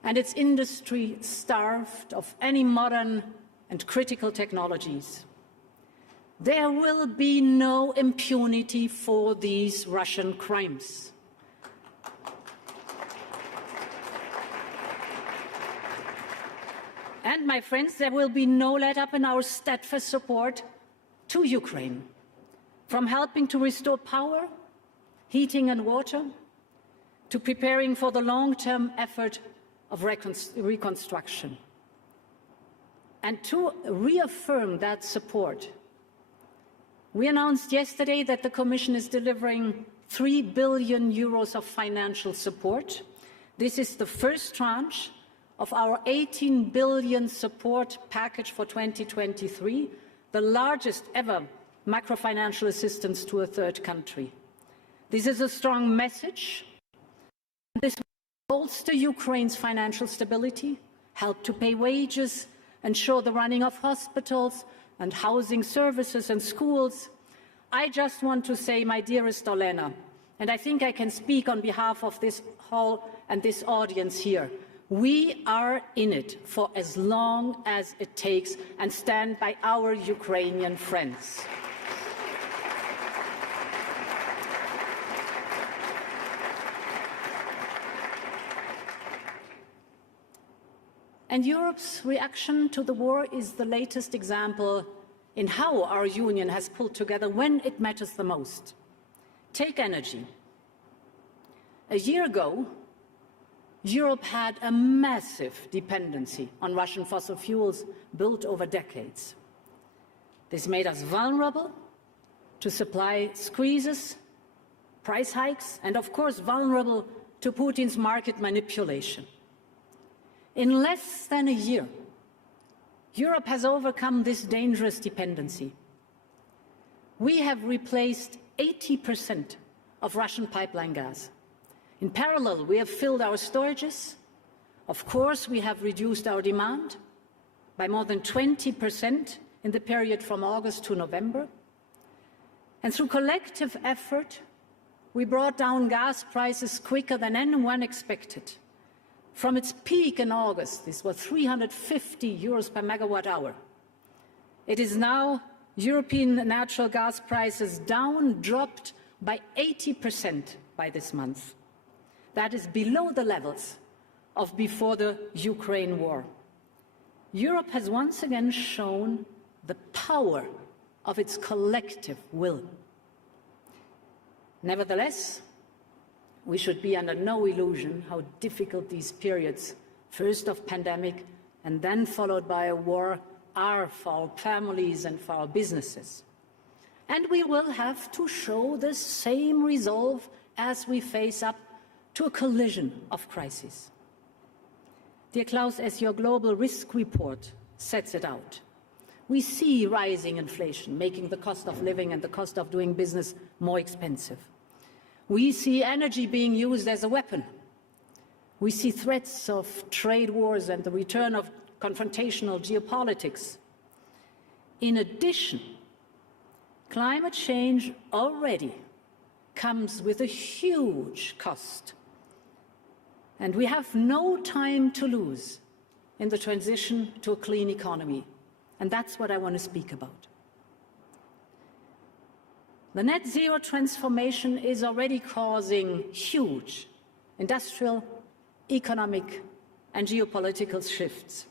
and its industry starved of any modern and critical technologies. There will be no impunity for these Russian crimes. And, my friends, there will be no let-up in our steadfast support to Ukraine, from helping to restore power, heating and water, to preparing for the long-term effort of reconstruction. And to reaffirm that support, we announced yesterday that the Commission is delivering 3 billion euros of financial support. This is the first tranche of our 18 billion support package for 2023, the largest ever macrofinancial assistance to a third country. This is a strong message. This will bolster Ukraine's financial stability, help to pay wages, ensure the running of hospitals and housing services and schools. I just want to say, my dearest Olena, and I think I can speak on behalf of this hall and this audience here, we are in it for as long as it takes and stand by our Ukrainian friends. And Europe's reaction to the war is the latest example in how our union has pulled together when it matters the most. Take energy. A year ago, Europe had a massive dependency on Russian fossil fuels built over decades. This made us vulnerable to supply squeezes, price hikes, and of course vulnerable to Putin's market manipulation. In less than a year, Europe has overcome this dangerous dependency. We have replaced 80% of Russian pipeline gas. In parallel, we have filled our storages. Of course, we have reduced our demand by more than 20% in the period from August to November. And through collective effort, we brought down gas prices quicker than anyone expected. From its peak in August, this was 350 euros per megawatt hour. It is now European natural gas prices dropped by 80% by this month. That is below the levels of before the Ukraine war. Europe has once again shown the power of its collective will. Nevertheless, we should be under no illusion how difficult these periods, first of pandemic and then followed by a war, are for our families and for our businesses. And we will have to show the same resolve as we face up to a collision of crises. Dear Klaus, as your global risk report sets it out, we see rising inflation, making the cost of living and the cost of doing business more expensive. We see energy being used as a weapon. We see threats of trade wars and the return of confrontational geopolitics. In addition, climate change already comes with a huge cost. And we have no time to lose in the transition to a clean economy. And that's what I want to speak about. The net zero transformation is already causing huge industrial, economic, and geopolitical shifts,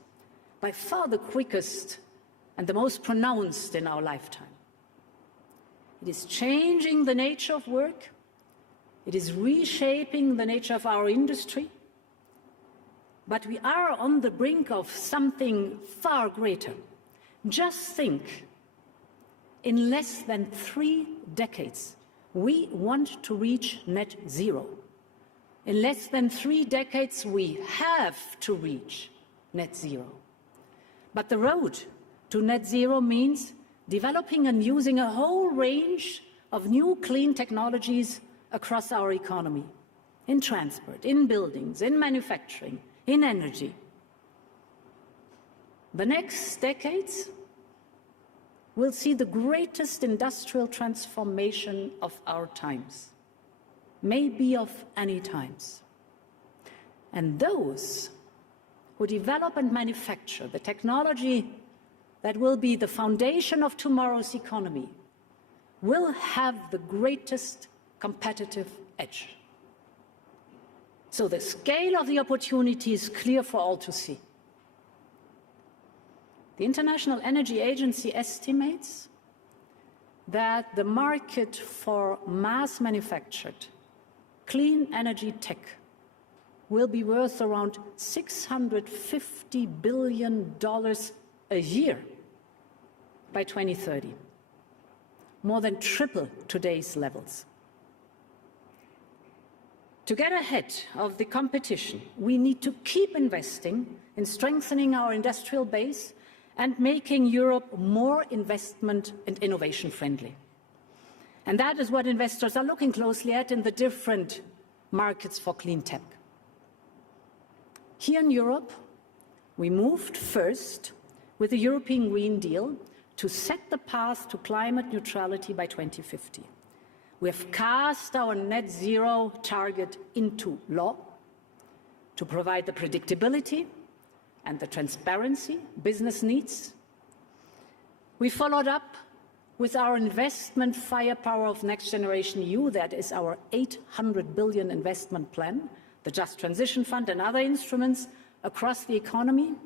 by far the quickest and the most pronounced in our lifetime. It is changing the nature of work. It is reshaping the nature of our industry. But we are on the brink of something far greater. Just think, in less than 3 decades, we want to reach net zero. In less than 3 decades, we have to reach net zero. But the road to net zero means developing and using a whole range of new clean technologies across our economy, in transport, in buildings, in manufacturing, in energy. The next decades will see the greatest industrial transformation of our times, maybe of any times. And those who develop and manufacture the technology that will be the foundation of tomorrow's economy will have the greatest competitive edge. So the scale of the opportunity is clear for all to see. The International Energy Agency estimates that the market for mass-manufactured clean energy tech will be worth around $650 billion a year by 2030, more than triple today's levels. To get ahead of the competition, we need to keep investing in strengthening our industrial base and making Europe more investment and innovation friendly. And that is what investors are looking closely at in the different markets for clean tech. Here in Europe, we moved first with the European Green Deal to set the path to climate neutrality by 2050. We have cast our net zero target into law to provide the predictability and the transparency business needs. We followed up with our investment firepower of Next Generation EU, that is our 800 billion investment plan, the Just Transition Fund and other instruments across the economy.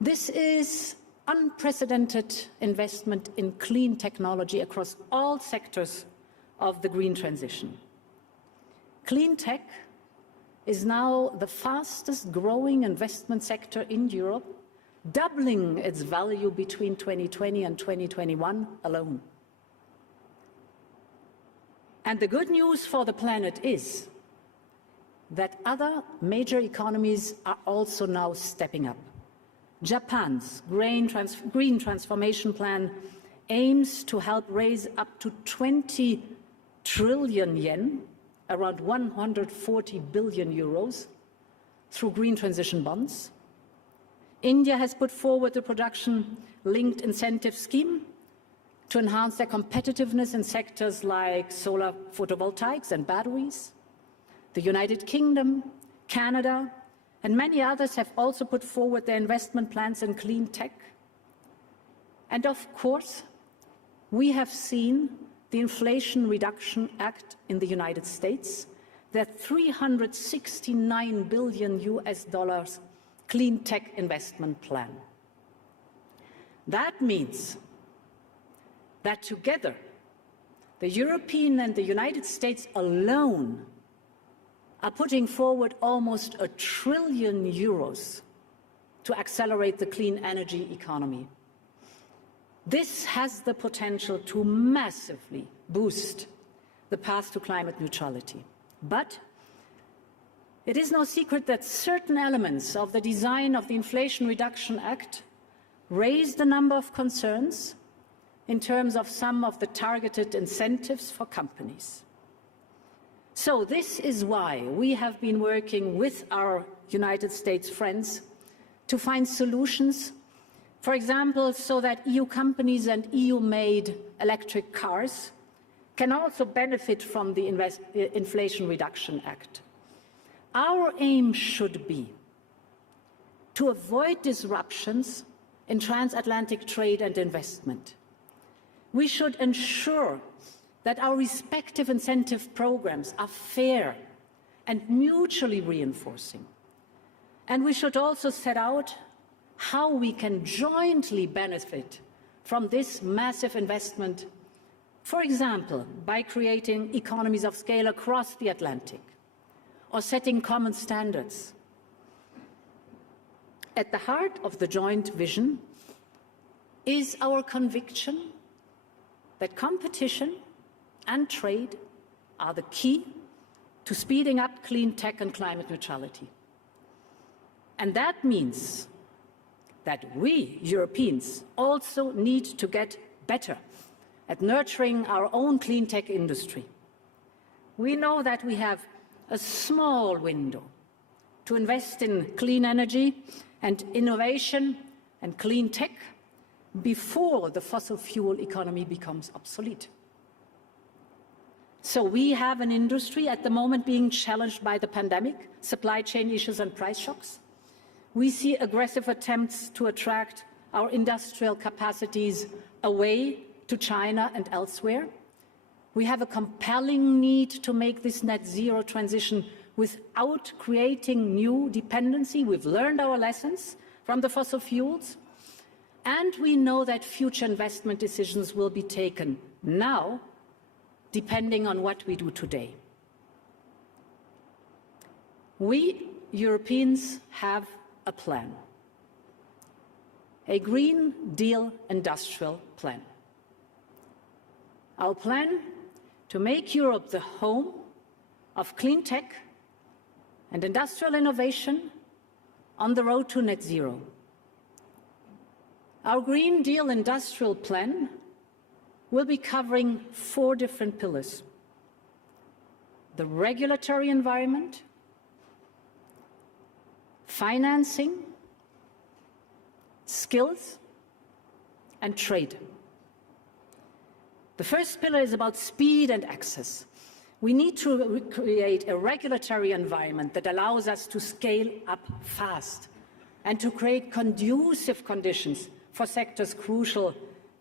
This is unprecedented investment in clean technology across all sectors of the green transition. Clean tech is now the fastest growing investment sector in Europe, doubling its value between 2020 and 2021 alone. And the good news for the planet is that other major economies are also now stepping up. Japan's green transformation plan aims to help raise up to 20 trillion yen, around 140 billion euros, through green transition bonds. India has put forward a production-linked incentive scheme to enhance their competitiveness in sectors like solar photovoltaics and batteries. The United Kingdom, Canada, and many others have also put forward their investment plans in clean tech. And of course, we have seen the Inflation Reduction Act in the United States, that $369 billion clean tech investment plan. That means that together, the European and the United States alone are putting forward almost €1 trillion to accelerate the clean energy economy. This has the potential to massively boost the path to climate neutrality. But it is no secret that certain elements of the design of the Inflation Reduction Act raised a number of concerns in terms of some of the targeted incentives for companies. So this is why we have been working with our United States friends to find solutions, for example, so that EU companies and EU-made electric cars can also benefit from the Inflation Reduction Act. Our aim should be to avoid disruptions in transatlantic trade and investment. We should ensure that our respective incentive programs are fair and mutually reinforcing. And we should also set out how we can jointly benefit from this massive investment, for example, by creating economies of scale across the Atlantic or setting common standards. At the heart of the joint vision is our conviction that competition and trade are the key to speeding up clean tech and climate neutrality. And that means that we, Europeans, also need to get better at nurturing our own clean tech industry. We know that we have a small window to invest in clean energy and innovation and clean tech before the fossil fuel economy becomes obsolete. So we have an industry at the moment being challenged by the pandemic, supply chain issues and price shocks. We see aggressive attempts to attract our industrial capacities away to China and elsewhere. We have a compelling need to make this net zero transition without creating new dependency. We've learned our lessons from the fossil fuels. And we know that future investment decisions will be taken now, depending on what we do today. We Europeans have a plan, a Green Deal industrial plan. Our plan to make Europe the home of clean tech and industrial innovation on the road to net zero. Our Green Deal industrial plan will be covering 4 different pillars: the regulatory environment, financing, skills, and trade. The first pillar is about speed and access. We need to create a regulatory environment that allows us to scale up fast and to create conducive conditions for sectors crucial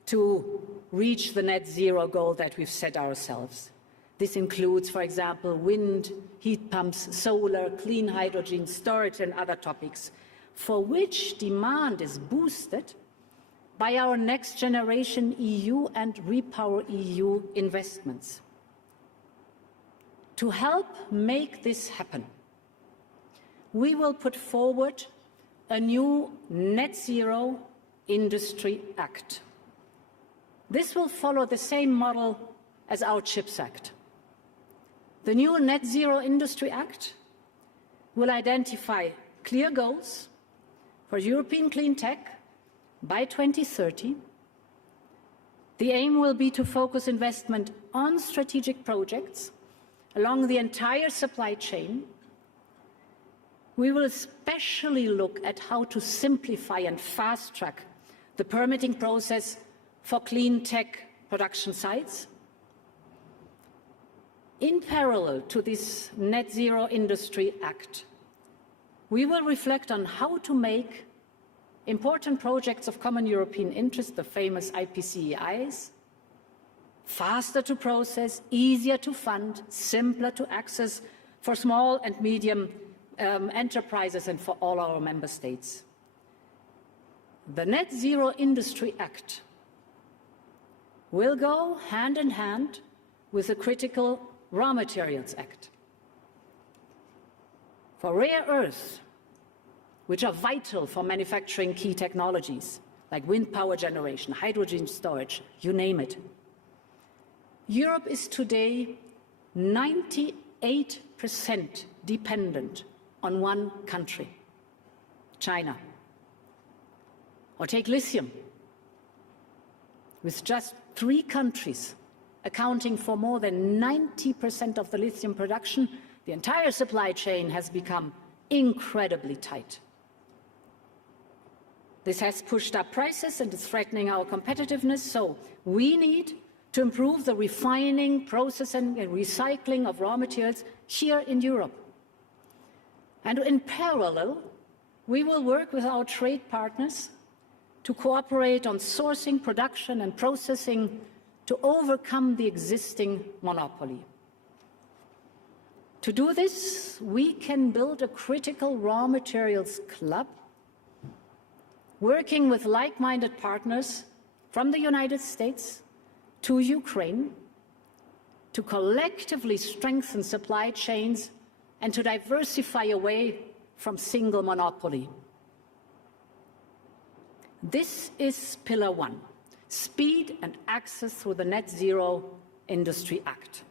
to reach the net zero goal that we've set ourselves. This includes, for example, wind, heat pumps, solar, clean hydrogen, storage, and other topics, for which demand is boosted by our Next Generation EU and Repower EU investments. To help make this happen, we will put forward a new Net Zero Industry Act. This will follow the same model as our CHIPS Act. The new Net Zero Industry Act will identify clear goals for European clean tech by 2030. The aim will be to focus investment on strategic projects along the entire supply chain. We will especially look at how to simplify and fast-track the permitting process for clean tech production sites. In parallel to this Net Zero Industry Act, we will reflect on how to make important projects of common European interest, the famous IPCEIs, faster to process, easier to fund, simpler to access for small and medium enterprises and for all our member states. The Net Zero Industry Act will go hand in hand with the critical Raw Materials Act. For rare earths, which are vital for manufacturing key technologies like wind power generation, hydrogen storage, you name it. Europe is today 98% dependent on one country, China. Or take lithium, with just 3 countries accounting for more than 90% of the lithium production, the entire supply chain has become incredibly tight. This has pushed up prices and is threatening our competitiveness, so we need to improve the refining, processing and recycling of raw materials here in Europe. And in parallel, we will work with our trade partners to cooperate on sourcing, production and processing to overcome the existing monopoly. To do this, we can build a critical raw materials club, working with like-minded partners from the United States to Ukraine to collectively strengthen supply chains and to diversify away from single monopoly. This is Pillar 1, speed and access through the Net Zero Industry Act.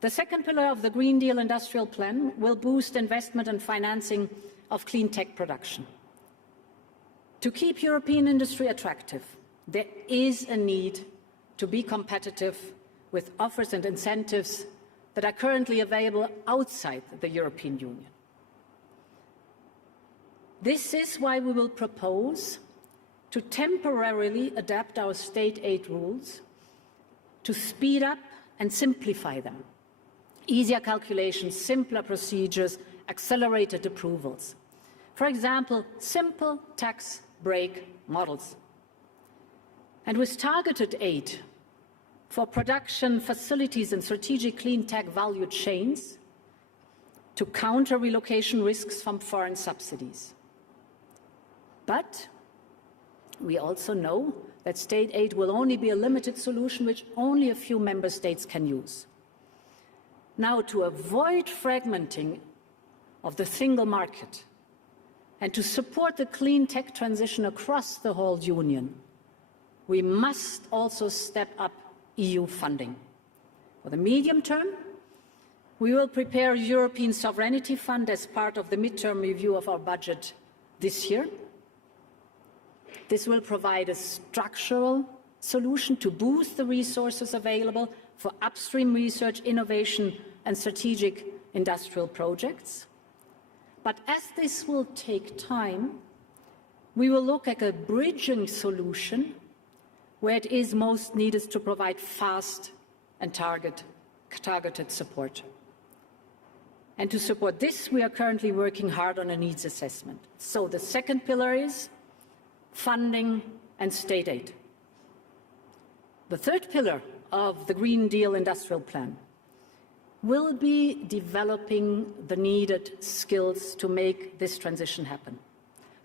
The second pillar of the Green Deal Industrial Plan will boost investment and financing of clean tech production. To keep European industry attractive, there is a need to be competitive with offers and incentives that are currently available outside the European Union. This is why we will propose to temporarily adapt our state aid rules to speed up and simplify them. Easier calculations, simpler procedures, accelerated approvals. For example, simple tax break models. And with targeted aid for production facilities and strategic clean tech value chains to counter relocation risks from foreign subsidies. But we also know that state aid will only be a limited solution which only a few member states can use. Now, to avoid fragmenting of the single market and to support the clean tech transition across the whole Union, we must also step up EU funding. For the medium term, we will prepare a European Sovereignty Fund as part of the midterm review of our budget this year. This will provide a structural solution to boost the resources available for upstream research, innovation and strategic industrial projects. But as this will take time, we will look at a bridging solution where it is most needed to provide fast and targeted support. And to support this, we are currently working hard on a needs assessment. So the second pillar is funding and state aid. The third pillar of the Green Deal Industrial Plan will be developing the needed skills to make this transition happen.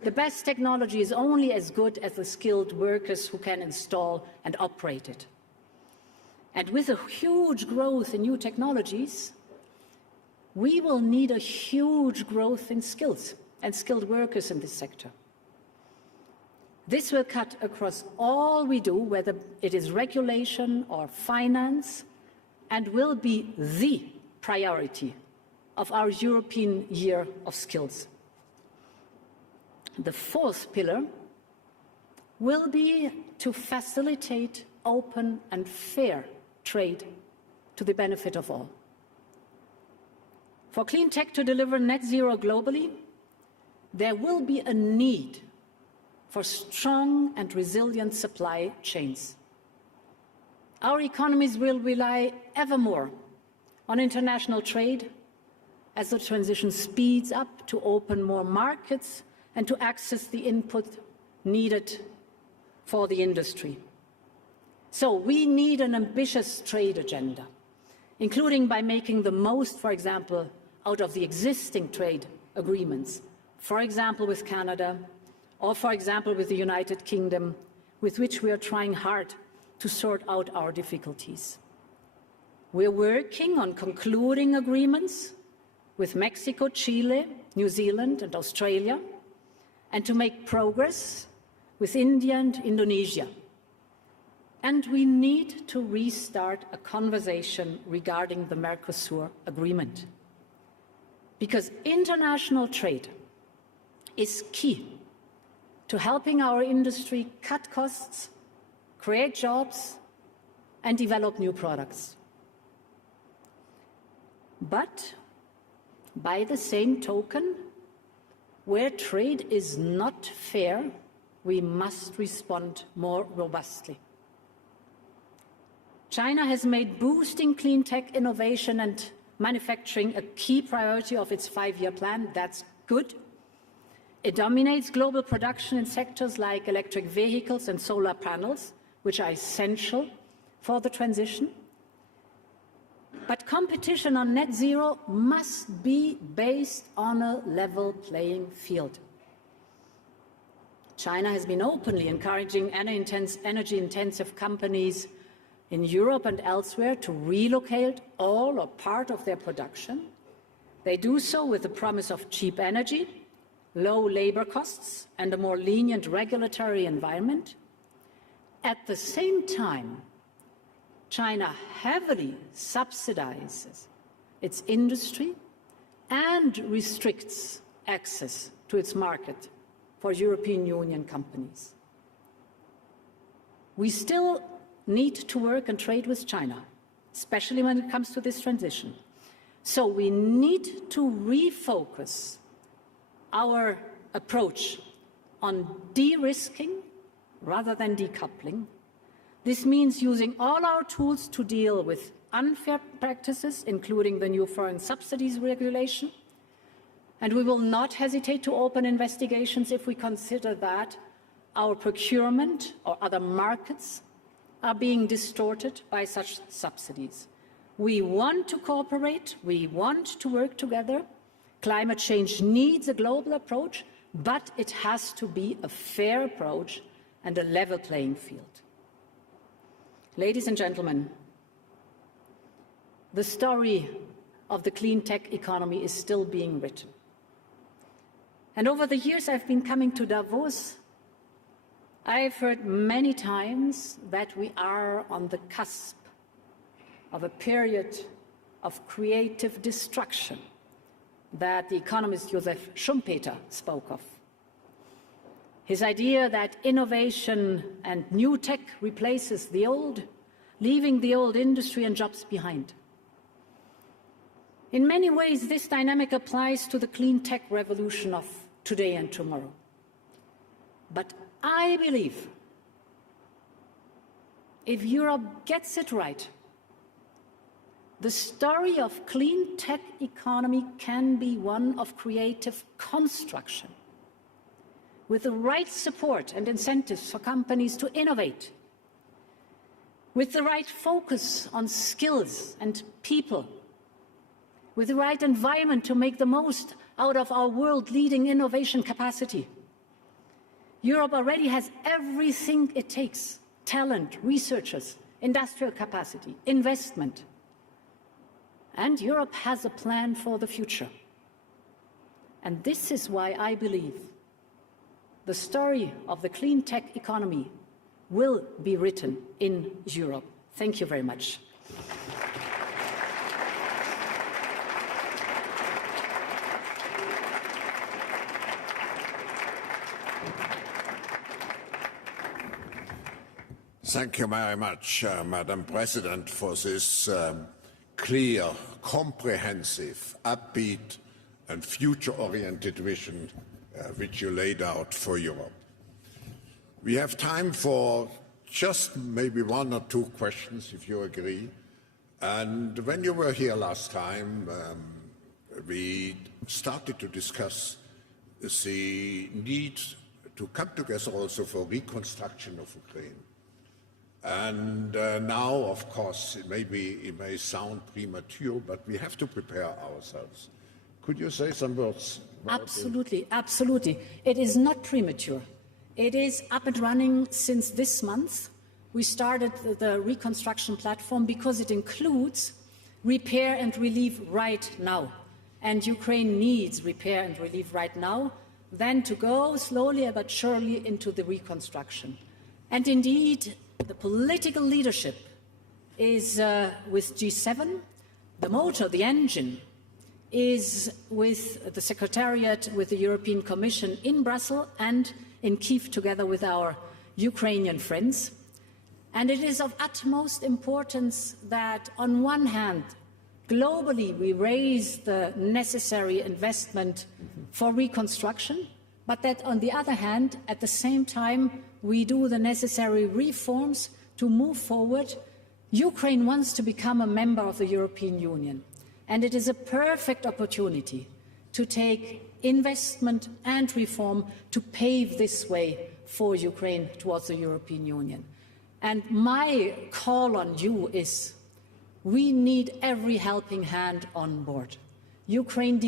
The best technology is only as good as the skilled workers who can install and operate it. And with a huge growth in new technologies, we will need a huge growth in skills and skilled workers in this sector. This will cut across all we do, whether it is regulation or finance, and will be the priority of our European Year of Skills. The fourth pillar will be to facilitate open and fair trade to the benefit of all. For clean tech to deliver net zero globally, there will be a need for strong and resilient supply chains. Our economies will rely ever more on international trade as the transition speeds up to open more markets and to access the input needed for the industry. So we need an ambitious trade agenda, including by making the most, for example, out of the existing trade agreements, for example with Canada, or for example with the United Kingdom, with which we are trying hard to sort out our difficulties. We're working on concluding agreements with Mexico, Chile, New Zealand and Australia, and to make progress with India and Indonesia. And we need to restart a conversation regarding the Mercosur agreement, because international trade is key to helping our industry cut costs, create jobs, and develop new products. But by the same token, where trade is not fair, we must respond more robustly. China has made boosting clean tech innovation and manufacturing a key priority of its 5-year plan. That's good. It dominates global production in sectors like electric vehicles and solar panels, which are essential for the transition. But competition on net zero must be based on a level playing field. China has been openly encouraging energy-intensive companies in Europe and elsewhere to relocate all or part of their production. They do so with the promise of cheap energy, low labor costs, and a more lenient regulatory environment. At the same time, China heavily subsidizes its industry and restricts access to its market for European Union companies. We still need to work and trade with China, especially when it comes to this transition. So we need to refocus our approach on de-risking rather than decoupling. This means using all our tools to deal with unfair practices, including the new foreign subsidies regulation. And we will not hesitate to open investigations if we consider that our procurement or other markets are being distorted by such subsidies. We want to cooperate, we want to work together. Climate change needs a global approach, but it has to be a fair approach and a level playing field. Ladies and gentlemen, the story of the clean tech economy is still being written. And over the years I've been coming to Davos, I've heard many times that we are on the cusp of a period of creative destruction that the economist Josef Schumpeter spoke of. His idea that innovation and new tech replaces the old, leaving the old industry and jobs behind. In many ways, this dynamic applies to the clean tech revolution of today and tomorrow. But I believe if Europe gets it right, the story of clean tech economy can be one of creative construction, with the right support and incentives for companies to innovate, with the right focus on skills and people, with the right environment to make the most out of our world-leading innovation capacity. Europe already has everything it takes: talent, researchers, industrial capacity, investment. And Europe has a plan for the future. And this is why I believe the story of the clean tech economy will be written in Europe. Thank you very much. Thank you very much, Madam President, for this clear, comprehensive, upbeat and future-oriented vision which you laid out for Europe. We have time for just maybe 1 or 2 questions, if you agree. And when you were here last time, we started to discuss the need to come together also for reconstruction of Ukraine. And now, of course, it may sound premature, but we have to prepare ourselves. Could you say some words? Absolutely, absolutely. It is not premature. It is up and running since this month. We started the reconstruction platform because it includes repair and relief right now. And Ukraine needs repair and relief right now, then to go slowly but surely into the reconstruction. And indeed, the political leadership is with G7. The motor, the engine, is with the Secretariat, with the European Commission in Brussels and in Kyiv together with our Ukrainian friends. And it is of utmost importance that on one hand, globally we raise the necessary investment for reconstruction, but that on the other hand, at the same time, we do the necessary reforms to move forward. Ukraine wants to become a member of the European Union, and it is a perfect opportunity to take investment and reform to pave this way for Ukraine towards the European Union. And my call on you is, we need every helping hand on board. Ukraine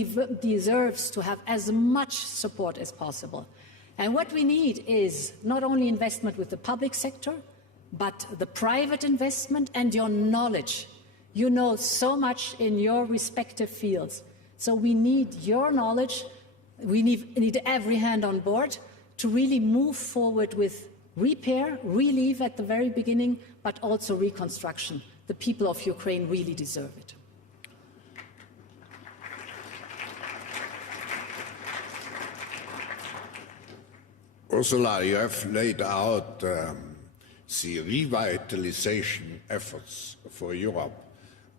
deserves to have as much support as possible. And what we need is not only investment with the public sector, but the private investment and your knowledge. You know so much in your respective fields. So we need your knowledge. We need every hand on board to really move forward with repair, relief at the very beginning, but also reconstruction. The people of Ukraine really deserve it. Ursula, you have laid out the revitalization efforts for Europe.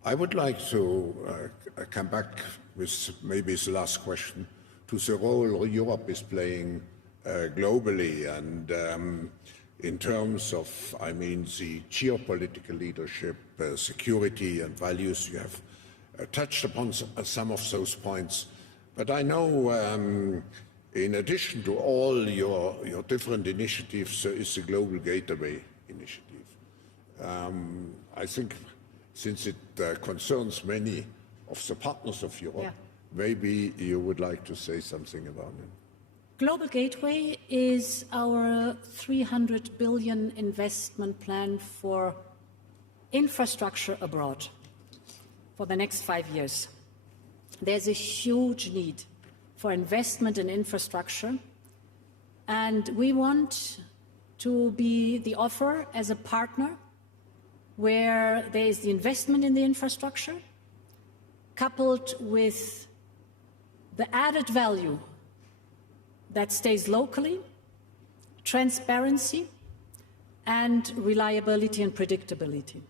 I would like to come back with maybe the last question to the role Europe is playing globally and in terms of, the geopolitical leadership, security and values. You have touched upon some of those points. But I know in addition to all your different initiatives, there is the Global Gateway initiative. I think since it concerns many of the partners of Europe, maybe you would like to say something about it. Global Gateway is our 300 billion investment plan for infrastructure abroad for the next 5 years. There's a huge need for investment in infrastructure, and we want to be the offer as a partner where there is the investment in the infrastructure coupled with the added value that stays locally, transparency, and reliability and predictability.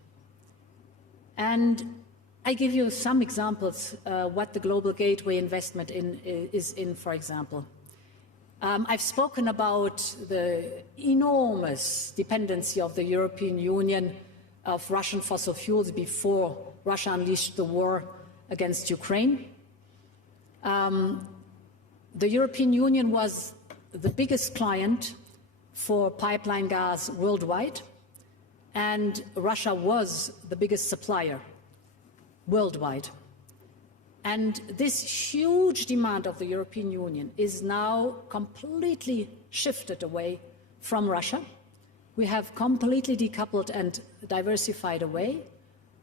And I give you some examples what the Global Gateway investment is in, for example. I've spoken about the enormous dependency of the European Union of Russian fossil fuels before Russia unleashed the war against Ukraine. The European Union was the biggest client for pipeline gas worldwide, and Russia was the biggest supplier worldwide. And this huge demand of the European Union is now completely shifted away from Russia. We have completely decoupled and diversified away.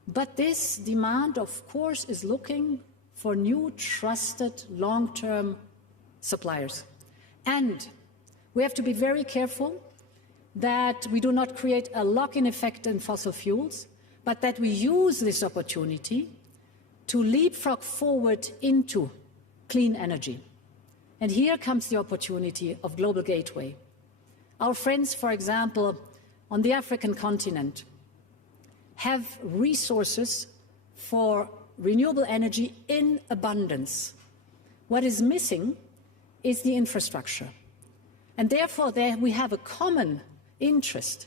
But this demand, of course, is looking for new, trusted, long-term suppliers. And we have to be very careful that we do not create a lock-in effect in fossil fuels, but that we use this opportunity to leapfrog forward into clean energy. And here comes the opportunity of Global Gateway. Our friends, for example, on the African continent, have resources for renewable energy in abundance. What is missing is the infrastructure. And therefore, there we have a common interest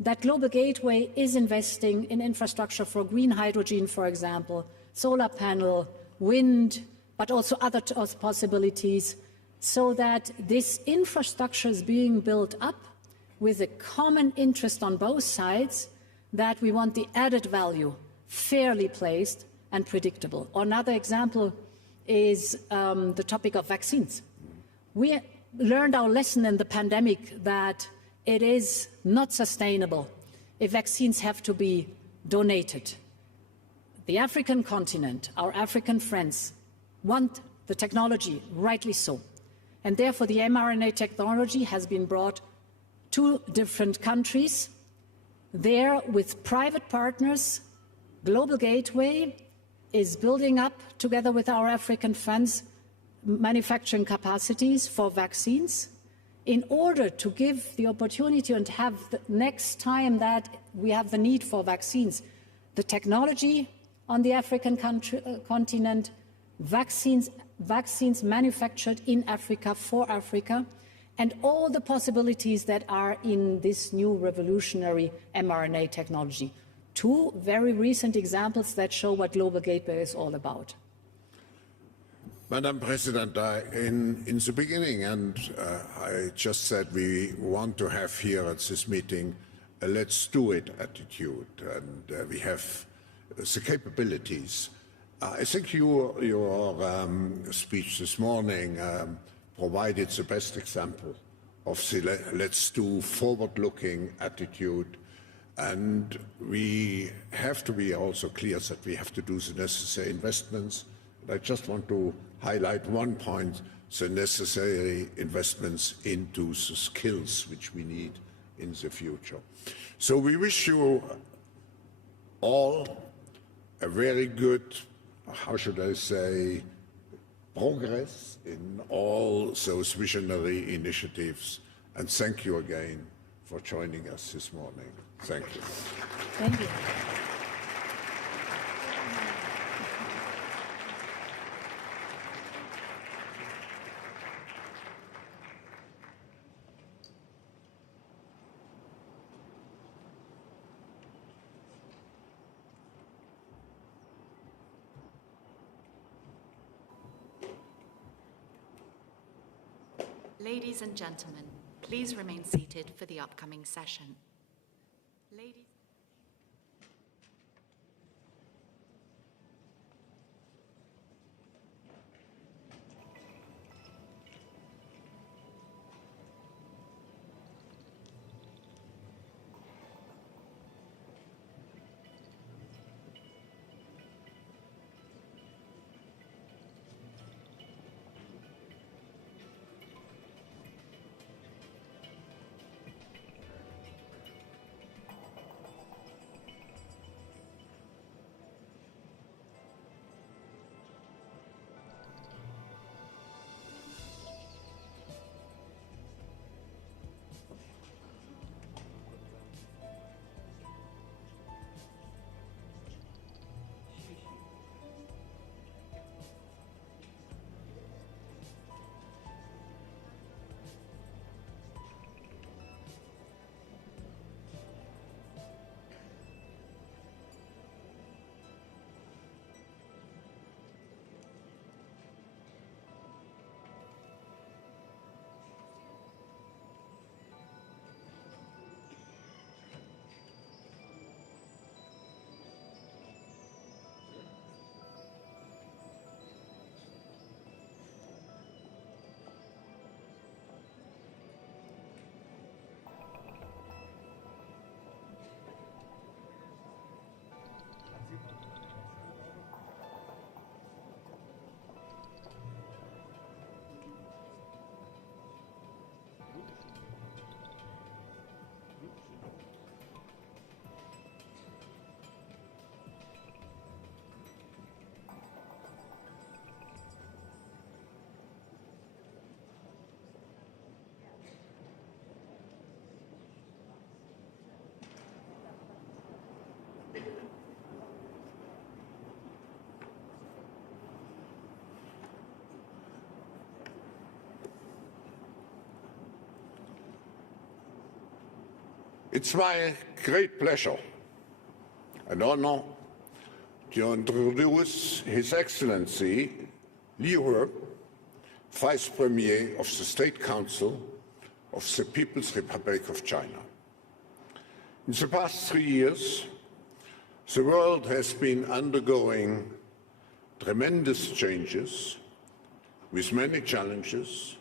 that Global Gateway is investing in infrastructure for green hydrogen, for example, solar panel, wind, but also other possibilities, so that this infrastructure is being built up with a common interest on both sides, that we want the added value fairly placed and predictable. Another example is the topic of vaccines. We learned our lesson in the pandemic that it is not sustainable if vaccines have to be donated. The African continent, our African friends, want the technology, rightly so. And therefore the mRNA technology has been brought to different countries. There, with private partners, Global Gateway is building up, together with our African friends, manufacturing capacities for vaccines in order to give the opportunity and have the next time that we have the need for vaccines, the technology on the African continent, vaccines manufactured in Africa for Africa, and all the possibilities that are in this new revolutionary mRNA technology. Two very recent examples that show what Global Gateway is all about. Madam President, in the beginning, and I just said we want to have here at this meeting a let's do it attitude, and we have the capabilities. I think your speech this morning provided the best example of the let's do forward-looking attitude. And we have to be also clear that we have to do the necessary investments. And I just want to highlight one point, the necessary investments into the skills which we need in the future. So we wish you all a very good, how should I say, progress in all those visionary initiatives. And thank you again for joining us this morning. Thank you. Thank you. Ladies and gentlemen, please remain seated for the upcoming session. Ladies. It's my great pleasure and honor to introduce His Excellency Liu, Vice Premier of the State Council of the People's Republic of China. In the past 3 years, the world has been undergoing tremendous changes with many challenges: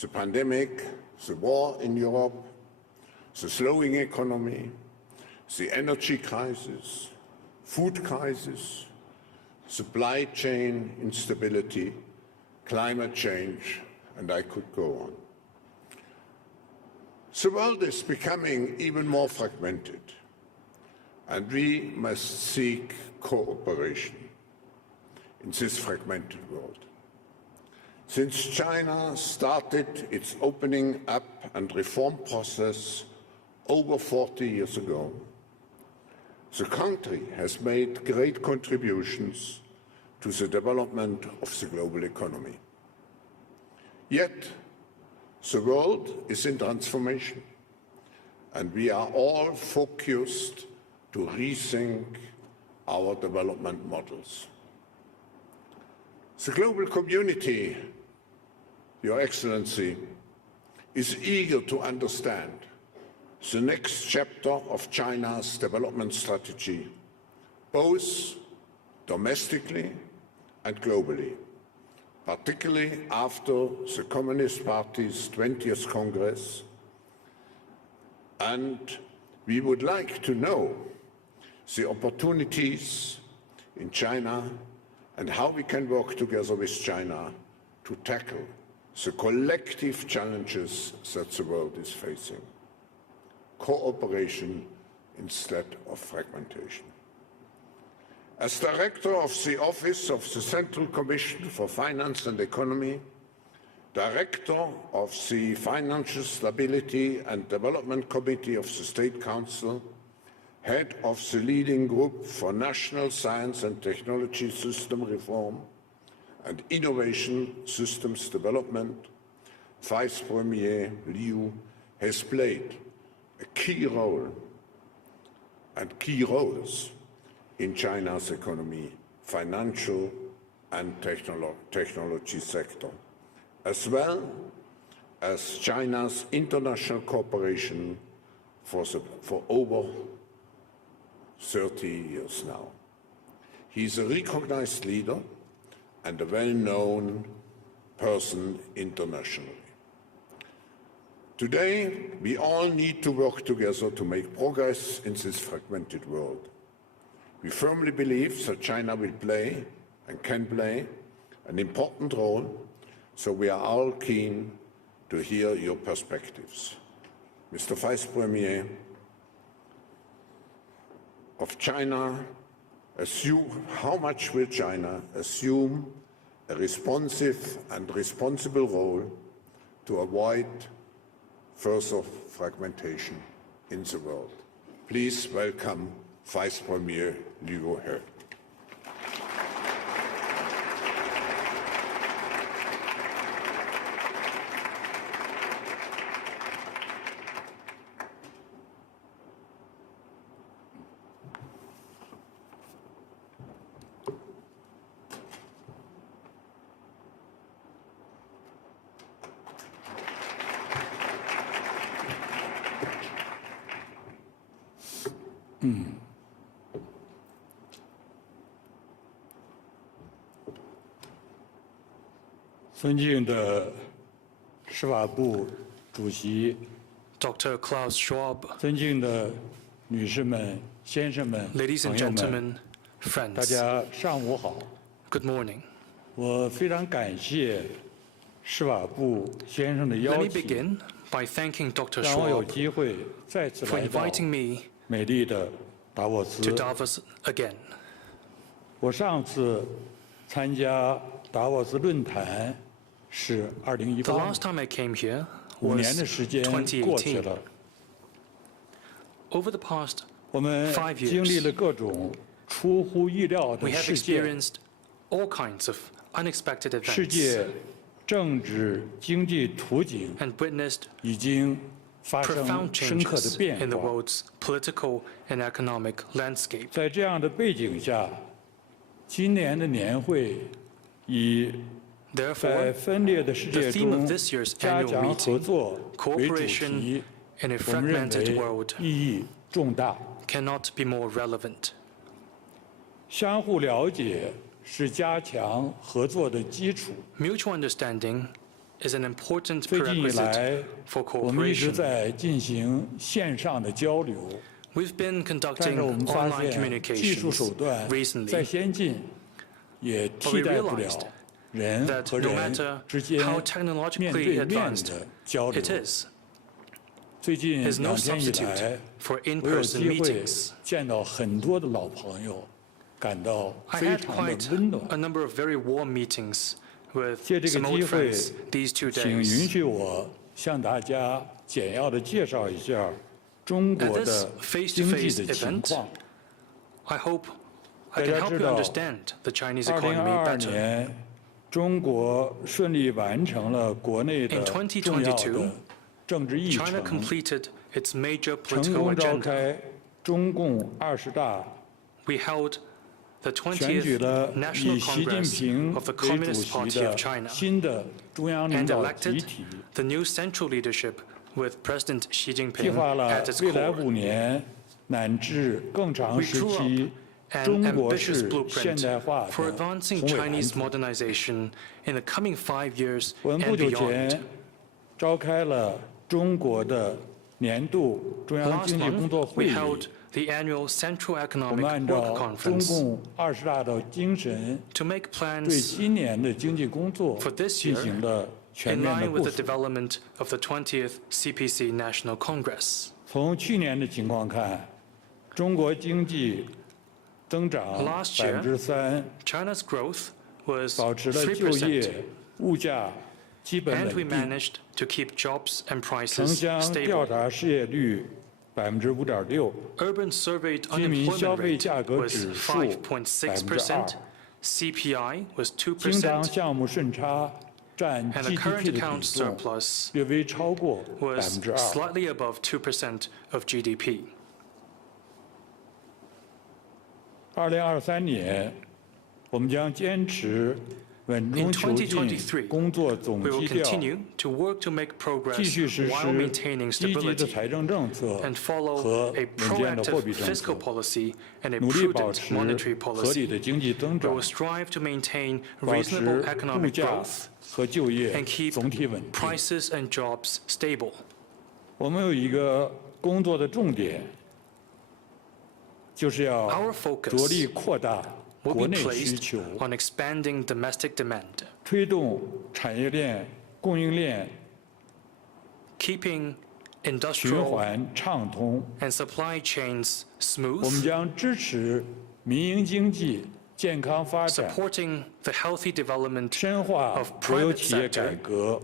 the pandemic, the war in Europe, the slowing economy, the energy crisis, food crisis, supply chain instability, climate change, and I could go on. The world is becoming even more fragmented, and we must seek cooperation in this fragmented world. Since China started its opening up and reform process over 40 years ago, the country has made great contributions to the development of the global economy. Yet, the world is in transformation, and we are all focused to rethink our development models. The global community, Your Excellency, is eager to understand the next chapter of China's development strategy, both domestically and globally, particularly after the Communist Party's 20th Congress. And we would like to know the opportunities in China and how we can work together with China to tackle the collective challenges that the world is facing. Cooperation instead of fragmentation. As Director of the Office of the Central Commission for Finance and Economy, Director of the Financial Stability and Development Committee of the State Council, Head of the leading group for National Science and Technology System Reform and Innovation Systems Development, Vice Premier Liu has played a key role and key roles in China's economy, financial and technology sector, as well as China's international cooperation for over 30 years now. He is a recognized leader and a well-known person internationally. Today, we all need to work together to make progress in this fragmented world. We firmly believe that China will play and can play an important role, so we are all keen to hear your perspectives. Mr. Vice Premier, of China, how much will China assume a responsive and responsible role to avoid further fragmentation in the world? Please welcome Vice Premier Liu He.尊敬的司法部主席 Dr. Klaus Schwab, 尊敬的女士们、先生们、 ladies 朋 and 友们， gentlemen, 大 friends, 家上午好。 good morning. 我非常感谢司法部先生的 Let 邀 me 请， begin by thanking Dr. 让我有 Schwab 机会再次 for 来到 inviting me 美丽的达沃斯 to。Davos again. 我上次参加达沃斯论坛是 The 2018 last time I came here 5 年 was 的时间过去 2018. 了， Over the past 我们 5 years, 经历了各种出乎意料 we 的 have 事件， experienced all kinds of unexpected 世 events 界政治经济图景 and witnessed 已经发 profound 生深刻的 changes 变 in the 化。 world's political and economic landscape. 在这样的背景下，今年的年会以在 Therefore, 分裂的世 the 界 theme 中 of this year's 加 annual 强合 meeting, 作为主 cooperation 题， in a 我们认 fragmented 为 world, 意义重大。 cannot be more relevant. 相互了解是加强合作的基础。 Mutual understanding is an important 最近以来 prerequisite for 我们一直 cooperation. 在进行线上的交流， We've been 但 conducting 是我们发 online 现技术手 communications 段再 recently, 先进，也 but we 替代不了 realized 人 that 和 no 人 matter 之间 how 面 technologically 对面 advanced 的交流 it。is, 最近 is no 2天以 substitute 来， for 我有 in-person 机会 meetings. 见到很多的老朋友，感到 I 非 had 常的 quite 温暖。 a number of very warm meetings with 借这 some 个 old 机会， friends these 2请允 days. 许我向大家简要的介绍一下中 At 国 this 的经济 face-to-face 的情 event, 况。 I hope I 大 can 家 help 知 you 道 understand the Chinese economy 2022 better. 年，中国顺利完成了国内的 In 重要2022, 的政治议 China 程， completed its major 成 political 功召 agenda. 开中共20大， We held the 选举 20th 了 National 以习近 Congress 平 of the 为主 Communist 席 Party 的 of China 新的中央领 and 导集 elected 体， the new central leadership with President Xi 计 Jinping 划了 at its 未来 core. 5年乃至更长 We 时 drew 期 an 中国 ambitious 式 blueprint 现代化 for 的 advancing 宏伟蓝 Chinese 图。 modernization in the coming 5 years 我们 and 不久 beyond. 前召开了中国的年度中央 Last 经济工 month, 作会 we 议。 held the annual Central 我 Economic 们按 Work 照中 Conference 共20大的精神， to make 对 plans 今年的经济工作 for this 进 year 行了全 in 面的 line 部 with the 署。 development of the 20th CPC National Congress. 从去年的情况看，中国经济增长 Last year, 3%， China's growth was 保持了就 3%, 业、物价基本 and we 稳定， managed to keep jobs and 城 prices 乡调 stable. 查失业率5.6%， Urban surveyed 居民消 unemployment 费 rate 价格 was 指数 5.6%, CPI was 经常 2%, 项目顺差占 and the current GDP 的 account 比重 surplus 略微超过 was 2%。 slightly above 2% of GDP. 2023年，我们将坚持稳中 In 求进2023, 工作总 We will 基调， continue to work to make 继 progress 续实 while 施 maintaining 积极的 stability 财政政策 and 和 follow a 稳健的货币 proactive 政 fiscal 策， policy and a 努力保 prudent 持 monetary 合理的 policy. 经济增 We 长 will，strive to maintain 保持 reasonable 物 economic 价 growth 和就业 and keep 总体稳定。 prices and jobs stable. 我们有一个工作的重点，就是要 Our focus 着力扩大 will 国 be 内需 placed 求， on expanding domestic demand, 推动产业链、供应链 keeping 循 industrial 环畅通。 and supply chains 我们 smooth, 将支持民营经济健康发展， supporting the healthy development 深化 of 国有 private 企业 sector, 改革。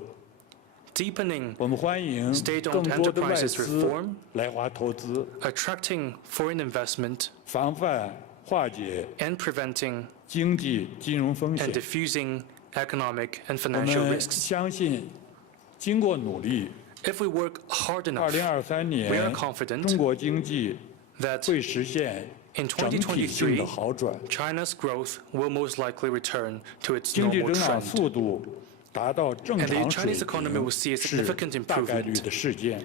deepening 我们欢迎 state-owned 更多的外 enterprises 资 reform, 来华投资， attracting foreign investment, 防范化解 and preventing 经济金融风 and 险。 diffusing economic and 我 financial 们 risks. 相信，经过努力， If we work hard enough, 2023 we are 年 confident 中国经济 that 会实现 in 整体性的 2023, 好转， China's growth will most likely return to its 经济 normal 增长 trend, 速度达到正 and the 常水 Chinese economy 平 will see a 是 significant 大概率 improvement. 的事件。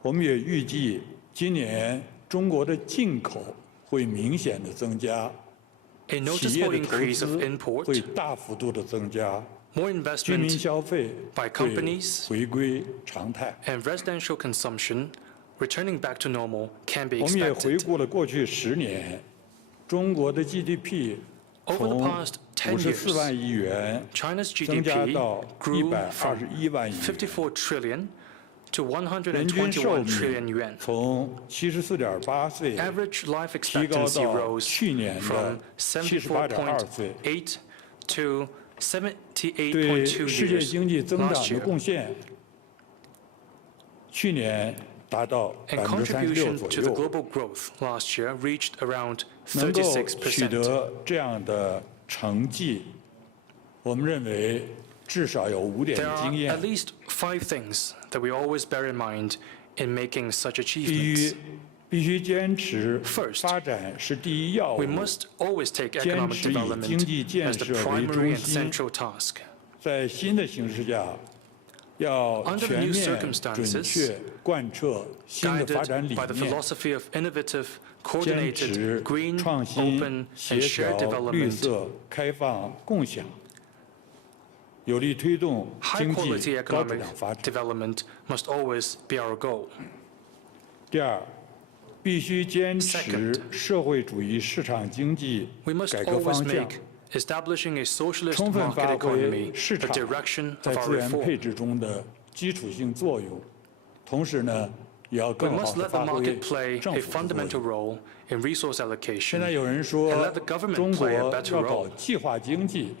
我们也预计今年中国的进口会明显的增加， A 企业 noticeable 的投 increase of 资 import, 会大幅度的增加， more 居民 investment, 消费 by 会 companies 回归常态。 and residential consumption returning back to normal can be 我们也回 expected. 顾了过去10年，中国的 GDP Over the 从 past 10 54 years, 万亿元 China's 增加 GDP 到 grew from 121万亿元， 54 trillion to 人均寿121 trillion 命 yuan. 从74.8岁 Average life 提高 expectancy 到 rose 去年 from 的78.2岁， 74.8 to 对 78.2世界 years 经济增长 last 的 year, 贡献，去年达到 and 36% contribution 左 to the 右。 global growth last year reached around 能够取 36%. 得这样的成绩，我们认为至少有5点 There 的经 are 验 at。least 5 things that we always bear in mind in making such 第一 achievements. 必须坚持 First, 发展是第一要务， we must always take 坚 economic 持以经济 development 建 as the 设为 primary 中 and 心。 central task. 在新的形势下，要 Under the 全 new 面、 circumstances, 准确贯彻新的发 Guided 展理 by the 念， philosophy of innovative, 坚持 coordinated, green, 创新、 open, 协 and shared 调、绿 development, 色、开放、共享，有力推动 high 经 quality 济高质 economic 量发展。 development must always be our goal. 第二，必须坚持 Second, 社会主义市场经济 We must 改革 always 方向， make establishing a socialist 充分 market 发 economy 挥市 the 场 direction 在 of 资 our 源配 reform. 置中的基础性作用，同时呢，也要 We 更好 must 地 let the 发挥 market play 政 a 府的作 fundamental 用。 role in resource 现 allocation. 在有人 And 说 let the government 中国 play a 要 better 搞 role. 计划经济，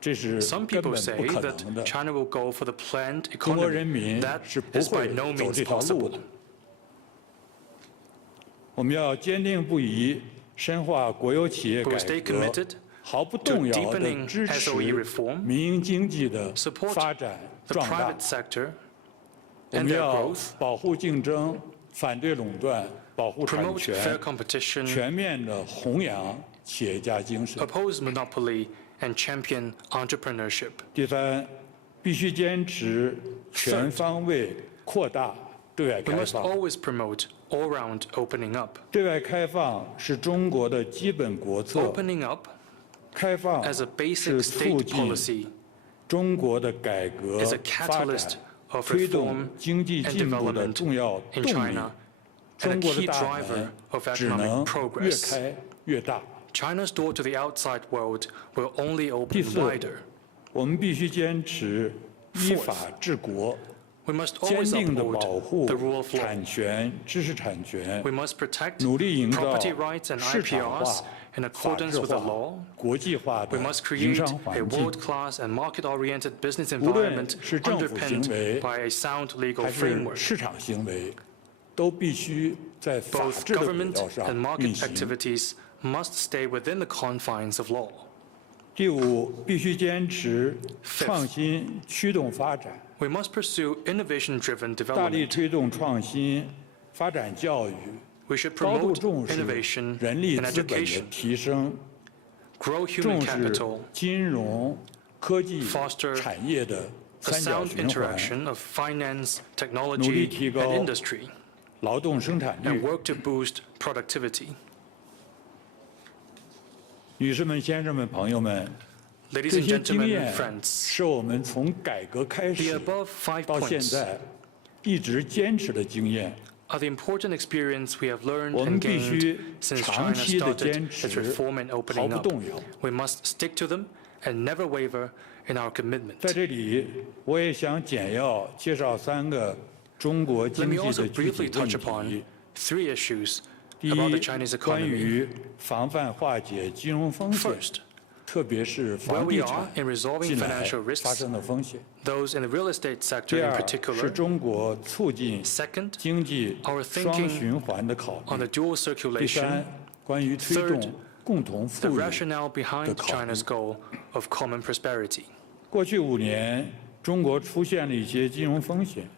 这是 Some 根 people 本 say 不可 that 能的。 China will go for the planned 中国人 economy. 民 That 是不 is by 会 no 走 means 这条路 possible. 的。我们要坚定不移深化国有企业 We 改 will stay 革， committed 毫不动摇地 deepening 支持 SOE reform, 民营经济的 support 发展 the 壮大 private。sector 我 and 们 their 要 growth, 保护竞争，反对垄断，保护产 promote fair 权， competition, 全面地弘扬企业家精神。 oppose monopoly, and champion entrepreneurship. 第三，必须坚持全方位扩大对外 We 开 must 放。 always promote all-round opening up. 对外开放是中国的基本国策， Opening up 开放 as a 是 basic 促 state 进 policy 中国的改革 is a 发 catalyst 展、 of 推动 reform 经济 and 进步的 development 重要 in 动力。 China, and 中 a 国的 key 大 driver 门 of 只能 economic 越 progress. 开越大。 China's door to the outside world will only 第 open 四 wider. 我们必须坚持依法治国， We must 坚 always 定地保 uphold 护 the rule of law. 产权、知识产权， We must protect 努力营造 property rights and 市场 IPRs 化、 in 法 accordance 治 with the 化 law. 国际化 We 的 must 营 create 商 a 环境。 world-class and market-oriented business 无论 environment 是政府行 underpinned 为 by a sound legal 还是 framework. 市场行为，都必须在法 Both 治的轨 government 道上 and 运 market 行。 activities must stay within the confines of law. 第五，必须坚持创新驱动发展， We must pursue innovation-driven 大力 development. 推动创新、发展教育， We should 高度 promote 重视 innovation 人力 and 资本的 education, 提升， grow 重 human 视 capital, 金融、科技 foster 产业的 a 三角 sound 循环， interaction of finance, 努力 technology, 提高 and industry, 劳动生产 and 率。 work to boost productivity. 女士们、先生们、朋友们， Ladies 这 and 些经 gentlemen 验 and friends, 是我们从改革开 the 始 above 5到现 points 在一直坚持的经验。 are the important experience we have learned 我们 and 必 gained 须 since 长 China 期的 started 坚 its 持， reform and 毫 opening 不 up. 动摇。 We must stick to them and never waver in our commitment. 在这里，我也想简要介绍3个中国 Let 经 me 济 also 的具 briefly 体问 touch upon 题。 3 issues 第 about the 一 Chinese， 关 economy. 于防范化解金融风险， First, 特别是 where 房 we 地 are 产 in resolving 近来 financial 发 risks, 生的风险。 those in the real estate sector 第 in 二是 particular. 中国促进 Second, 经济 our 双 thinking 循环的考 on the 虑。 dual 第 circulation, 三，关于推 Third，动共同 the 富裕。 rationale behind China's goal of common prosperity. 过去5年，中国出现了一些金融风险，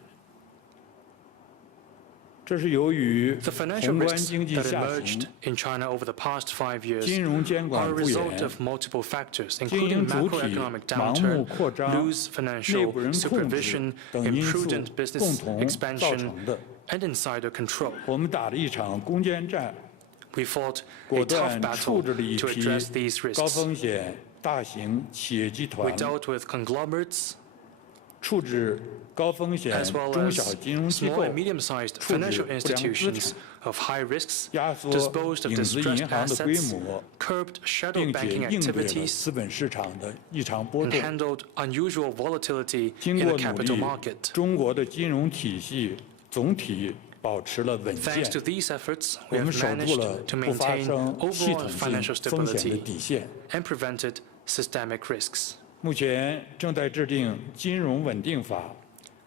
这是由于 The financial 宏观 risks 经济 that 下 emerged 行、 in China over the past 5 years 金融监 are 管 a 不 result 严、 of multiple factors, 经 including 营主体 macroeconomic 盲目 downturn, 扩张、 loose 内 financial 部人控制 supervision, 等因素 imprudent 共 business 同造 expansion, 成的。 and insider control. 我们打了一场攻坚战， We fought 果 a tough 断处 battle 置了一 to 批 address these 高 risks. 风险大型企业集 We 团， dealt with conglomerates 处置高风险 as well 中 as 小金融机 small 构， and medium-sized 处置 financial 不良资 institutions 产， of high risks, 压缩 disposed of 影子 distressed 银行的规 assets, 模， curbed shadow 并且 banking 应对了 activities, 资本市场的异常波 and 动。 handled unusual volatility 经 in 过 the 努 capital 力 market. 中国的金融体系总体保持了稳 Thanks 健 to，these efforts, 我 we 们 have 守住了 managed to 不发 maintain 生系 overall 统性 financial 风险的 stability 底线。 and prevented systemic risks. 目前正在制定金融稳定法，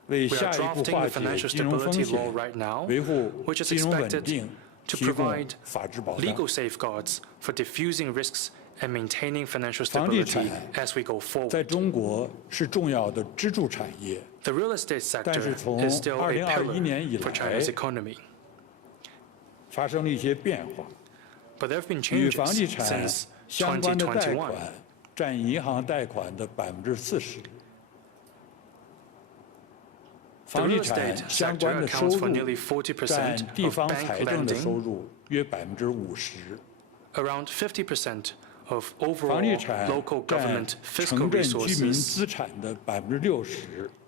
为 We 下 are 一步 drafting 化 the 解 financial 金融风 stability 险 law、right now, 维护 which is 金融稳 expected 定 to 提供 provide 法治保障。 legal safeguards for diffusing risks and maintaining financial 房地 stability 产 as we go 在 forward. 中国是重要的支柱产业， The real estate 但是 sector 从 is still a 2021年以 pillar for 来 China's economy. 发生了一些变化， but there have been 与 changes 房地产 since 相关的贷 2021. 款占银行贷款的40%。 The 房地 real 产 estate 相关 sector 的收 accounts for 入 nearly 40% 占地 of 方 bank 财政的 lending, 收入约50%。 around 50% of 房 overall 地产 local 占 government fiscal 城镇居民 resources 资产的60%。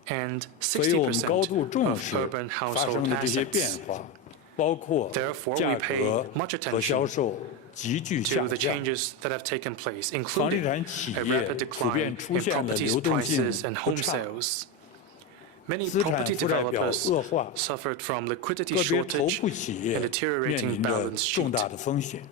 and 所以我们高 60% 度重 of 视 urban 发 household 生的这些变 assets. 化，包括 Therefore, 价 we pay 格 much 和销 attention 售急剧 to 下 the 降。 changes that have taken place, 房地 including 产企 a 业 rapid 普遍 decline 出 in 现了 properties 流动性 prices and 不 home 畅， sales. Many 资产 property 负债表 developers 恶化， suffered from liquidity 个别头 shortage 部企业 and 面 deteriorating 临着 balance 重 sheet. 大的风险。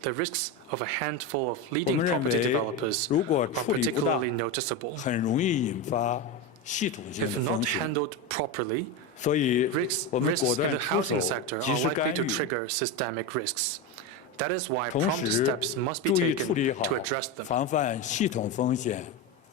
The risks of a handful of 我 leading 们认 property 为， developers 如果 are 处理不当， particularly noticeable. 很容易引发系统性 If 的 not 风险。 handled properly, 所以， risks 我们果 in 断 the 出手 housing，sector 及 are 时 likely 干 to 预， trigger systemic risks. That is why 同 prompt 时 steps must be 注意处 taken 理好 to address them. 防范系统风险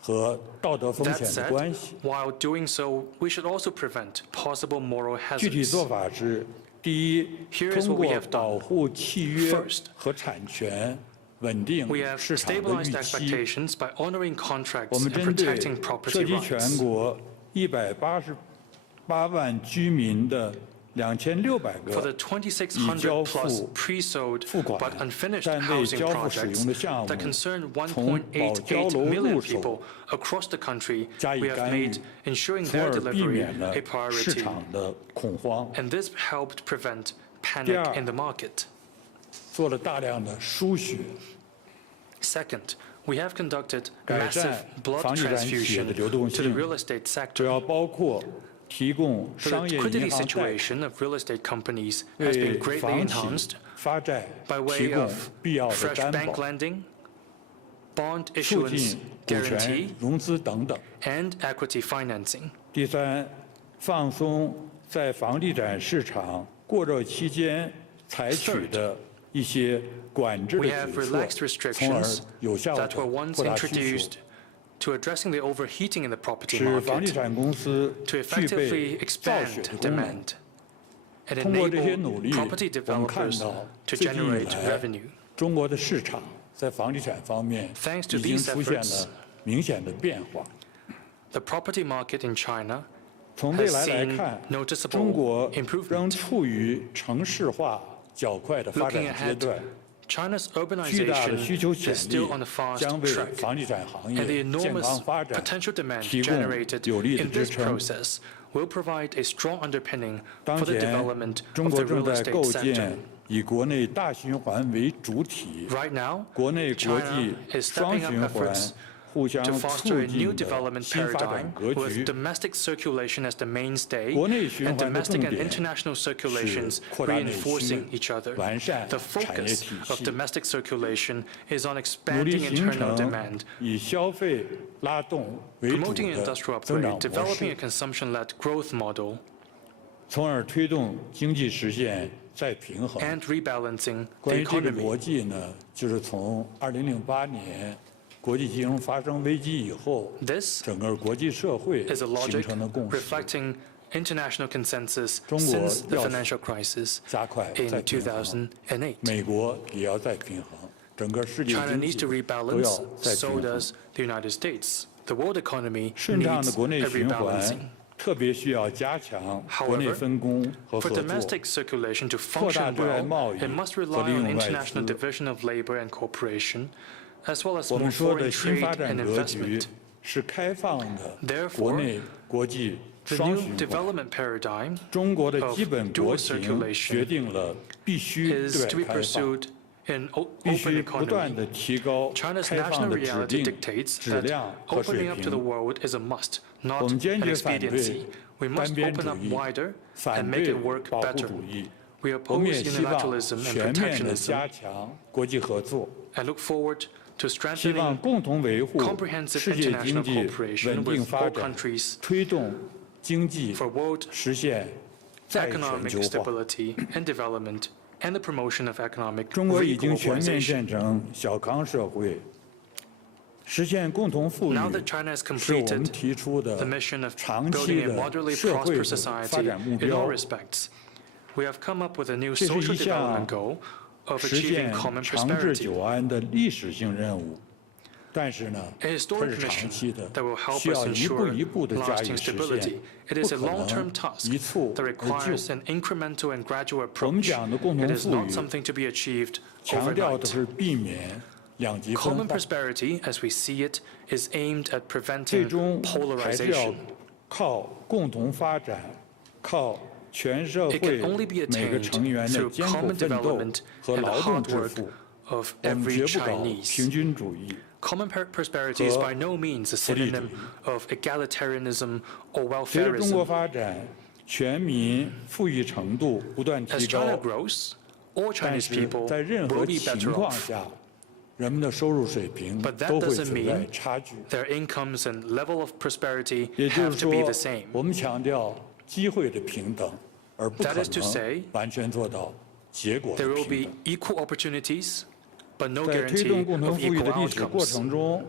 和道德风 That 险的 said, 关系。 while doing so, we should also prevent possible moral 具体 hazards. 做法是：第一， Here is 通 what we 过 have done. 保护契约 First, 和产权，稳定 We have 市场的 stabilized 预期。 expectations by honoring 我 contracts 们 and 针对 protecting property 涉及全 rights. 国188万居民的2600 For the 个 2,600 plus 付 pre-sold 付款 but unfinished 但未 housing 交付使 projects 用的项目 that concern 从保交 1.88 楼 million 入手 people across the country, 加以 we have 干预 made ensuring 从 their 而避 delivery 免了 a 市 priority. 场的恐慌， And this helped prevent 第 panic 二 in the market. 做了大量的输血， Second, we have conducted 改 massive 善 blood 房地产企业 transfusion 的流动 to the 性， real estate 主 sector. 要包括提供 The 商业 liquidity 银行贷款， situation of real estate companies has 为 been greatly 房企 enhanced 发债 by 提 way 供 of 必要的 fresh 担 bank 保， lending, bond 促 issuance 进股 guarantee, 权融资等等。 and equity financing. 第三，放松在房地产市场过热期间采取的一些管制的 We have 举 relaxed 措，从而 restrictions 有效地 that were once 扩大需求， introduced to addressing the overheating in the property 使房地 market 产公司 to 具备 effectively 造血 expand 的功能。 demand and 通过这些 enable 努力， property 我们看 developers 到 to 最近以 generate 来， revenue. 中国的市场在房地产方面 Thanks to 已经 these 出现 efforts, 了明显的变化。 The property market in China 从未 has 来来 seen 看， noticeable 中国 improvement. 仍处于城市化较快的发 Looking 展阶 ahead, 段。 China's 巨大的 urbanization 需求潜 is 力 still on a fast 将为 track, 房地产行 and the 业健 enormous 康发展 potential demand 提供 generated 有力的 in 支 this 撑。 process will provide a strong underpinning 当 for the 前， development 中 of 国 the 正 real 在 estate 构 sector. 建以国内大循环为主体、 Right now, 国内国 China 际 is 双 stepping 循 up 环 efforts 互相 to 促 foster a new 进的 development 新发 paradigm 展格 with 局。 domestic circulation as the mainstay 国内循 and 环的 domestic 重 and 点 international 是 circulations 扩大内需 reinforcing each other. 完善 The 产业 focus 体 of 系， domestic circulation is on 努力 expanding 形 internal 成 demand, 以消费拉动为主 promoting 的 industrial 增 upgrade, 长模 developing a 式， consumption-led growth model, 从而推动经济实现再平衡。 and rebalancing the 关于这个 economy. 逻辑呢，就是从2008年国际金融发生危机以后， This 整个国际社会 is a 形 logic 成的共识， reflecting international consensus 中国 since the 要 financial crisis 加快 in 再平衡， 2008. 美国也要再平衡，整个世界 China 经 needs 济 to 都 rebalance, 要再 so 平衡。 does the United States. The world economy 顺畅的 needs 国内 a 循环 rebalancing. 特别需要加强国内 However, 分工和 For 合作， domestic circulation to 扩大 function 对外 well, 贸易 it must 和 rely 利 on 用外 international 资。 division of labor and cooperation, as well as 我 more 们说 foreign 的新 trade 发展 and 格局 investment. 是开放的 Therefore, 国内国际 The 双 new 循环。 development paradigm 中国的 of 基本 dual 国情 circulation 决定了必须 is 对 to 外 be 开放， pursued in 必 open 须不断 economy. 地提高 China's 开放 national 的指 reality 令、 dictates 质 that 量和水 opening up to the 平。 world is a must, 我 not 们坚 an 决反对 expediency. We 单 must 边 open 主 up 义， wider 反 and make 对 it work 保护 better. 主义。 We 我们 oppose 也希望 unilateralism and 全面地 protectionism 加强国际合作， and look forward to 希望 strengthening 共同维护 comprehensive 世界经 international 济 cooperation 稳定 with 发 all 展， countries 推动经济 for world 实现再全 economic 球化。 stability and development and the promotion of economic 中国已经全面 re-globalization. 建成小康社会，实现共同富裕 Now that China has 是我们 completed 提出的 the mission of 长期 building a 的 moderately 社会 prosperous 的发 society 展目 in all 标。 respects, we have come up with a new 这是 social 一项 development goal of 实 achieving 现 common 长治 prosperity. 久安的历史性任务，但是呢， A 它 historic 是长 mission 期的 that will，help 需 us 要一步 ensure 一步的加以 lasting 实 stability. 现， It 不 is a 可 long-term 能 task 一蹴 that 而就。 requires an incremental and gradual 我们 approach. 讲的共同 It is 富 not 裕， something to be achieved 强调的 overnight. 是避免两极分 Common 化， prosperity, as we see it, is aimed at 最 preventing 终还是要 polarization. 靠共同发展，靠全社 It 会 can only be 每个 attained 成员的 through 艰苦 common 奋斗 development 和 and the 劳动 hard 致 work 富。 of 我们 every 绝不搞 Chinese. 平均主义。 Common prosperity is by no means a synonym of egalitarianism or 随着中国 welfareism. 发展，全民富裕程度不断 As 提 China 高， grows, all 但 Chinese 是 people 在任 will 何 be 情 better 况 off. 下，人们的收入水平 But that 都会 doesn't 存 mean 在差距。 their incomes and level of prosperity 也就 have 是 to be 说 the same. 我们强调机会的平等，而不 That 可 is to 能 say, 完全做到结果的 There will 平 be 等。 equal opportunities, but no 在推动 guarantee 共同 of 富裕 equal 的历史过 outcomes. 程中，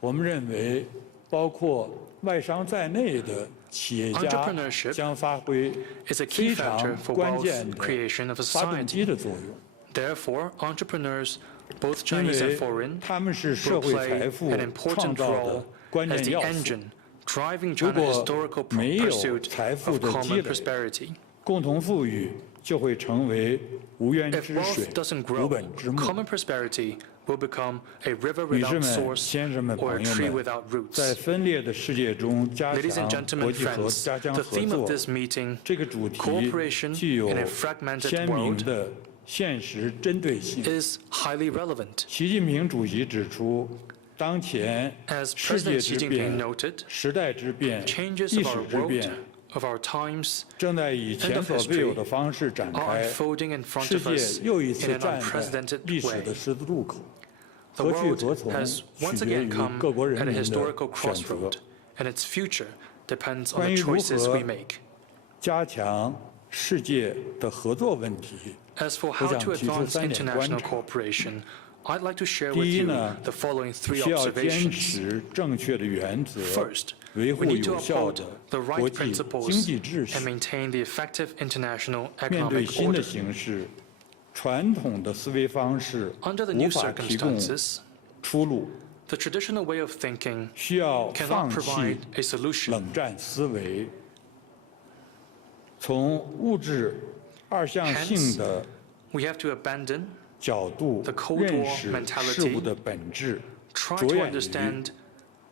我们认为，包括外商在内的企业家 Entrepreneurship 将发挥 is a key 非常 factor for 关 wealth 键的 creation of a 发动 society. 机的作用。 Therefore, entrepreneurs, both 因 Chinese and 为 foreign, 他们是 will 社会 play 财富 an 创 important 造的 role 关 as 键 the 要素。 engine driving 如 China's 果 historical 没有 pursuit 财富 of 的积 common 累， prosperity. 共同富裕就会成为无源 If 之水 wealth doesn't、无 grow, 本之木。 common prosperity will become a river 女士 without 们、 source 先生们、 or 朋 a 友 tree 们， without 在 roots. 分裂的世界中加 Ladies and 强 gentlemen, 国际合 friends, 加强 the 合 theme of 作， this meeting, 这个主题 cooperation 具有 in a fragmented 鲜明 world, 的现实针对性。 is highly relevant. 习近平主席指出，当前 As 世界 President Xi 之 Jinping 变、 noted, 时代之变、 changes 历 of 史 our 之 world, 变， of our times, 正在以前所未有的方式展 are 开。 unfolding in front 世 of us 界又一 in 次 an 站在 unprecedented 历史 way. 的十字路口， The 何去 world 何从， has 取 once 决 again 于 come 各国人 at a 民的 historical 选择。 crossroad, and its future depends on 关 the 于如 choices 何 we make. 加强世界的合作问题， As for 我 how 想 to 提出 advance 3点观 international 察。 cooperation, I'd like to share 第 with 一 you 呢， the following three 需要坚 observations. 持正确的原则， First, 维 we 护 need to 有效 uphold 的 the 国 right 际经 principles 济秩 and 序。 maintain the effective international 面对 economic 新的 order. 形势，传统的思维方式 Under the 无 new 法提供 circumstances, 出路， the traditional way of thinking 需要 cannot 放弃 provide a solution. 冷战思维，从物质二向性的 We have to abandon, 角度 the Cold 认 War 识 mentality, 事物的本质， try 着 to 眼于 understand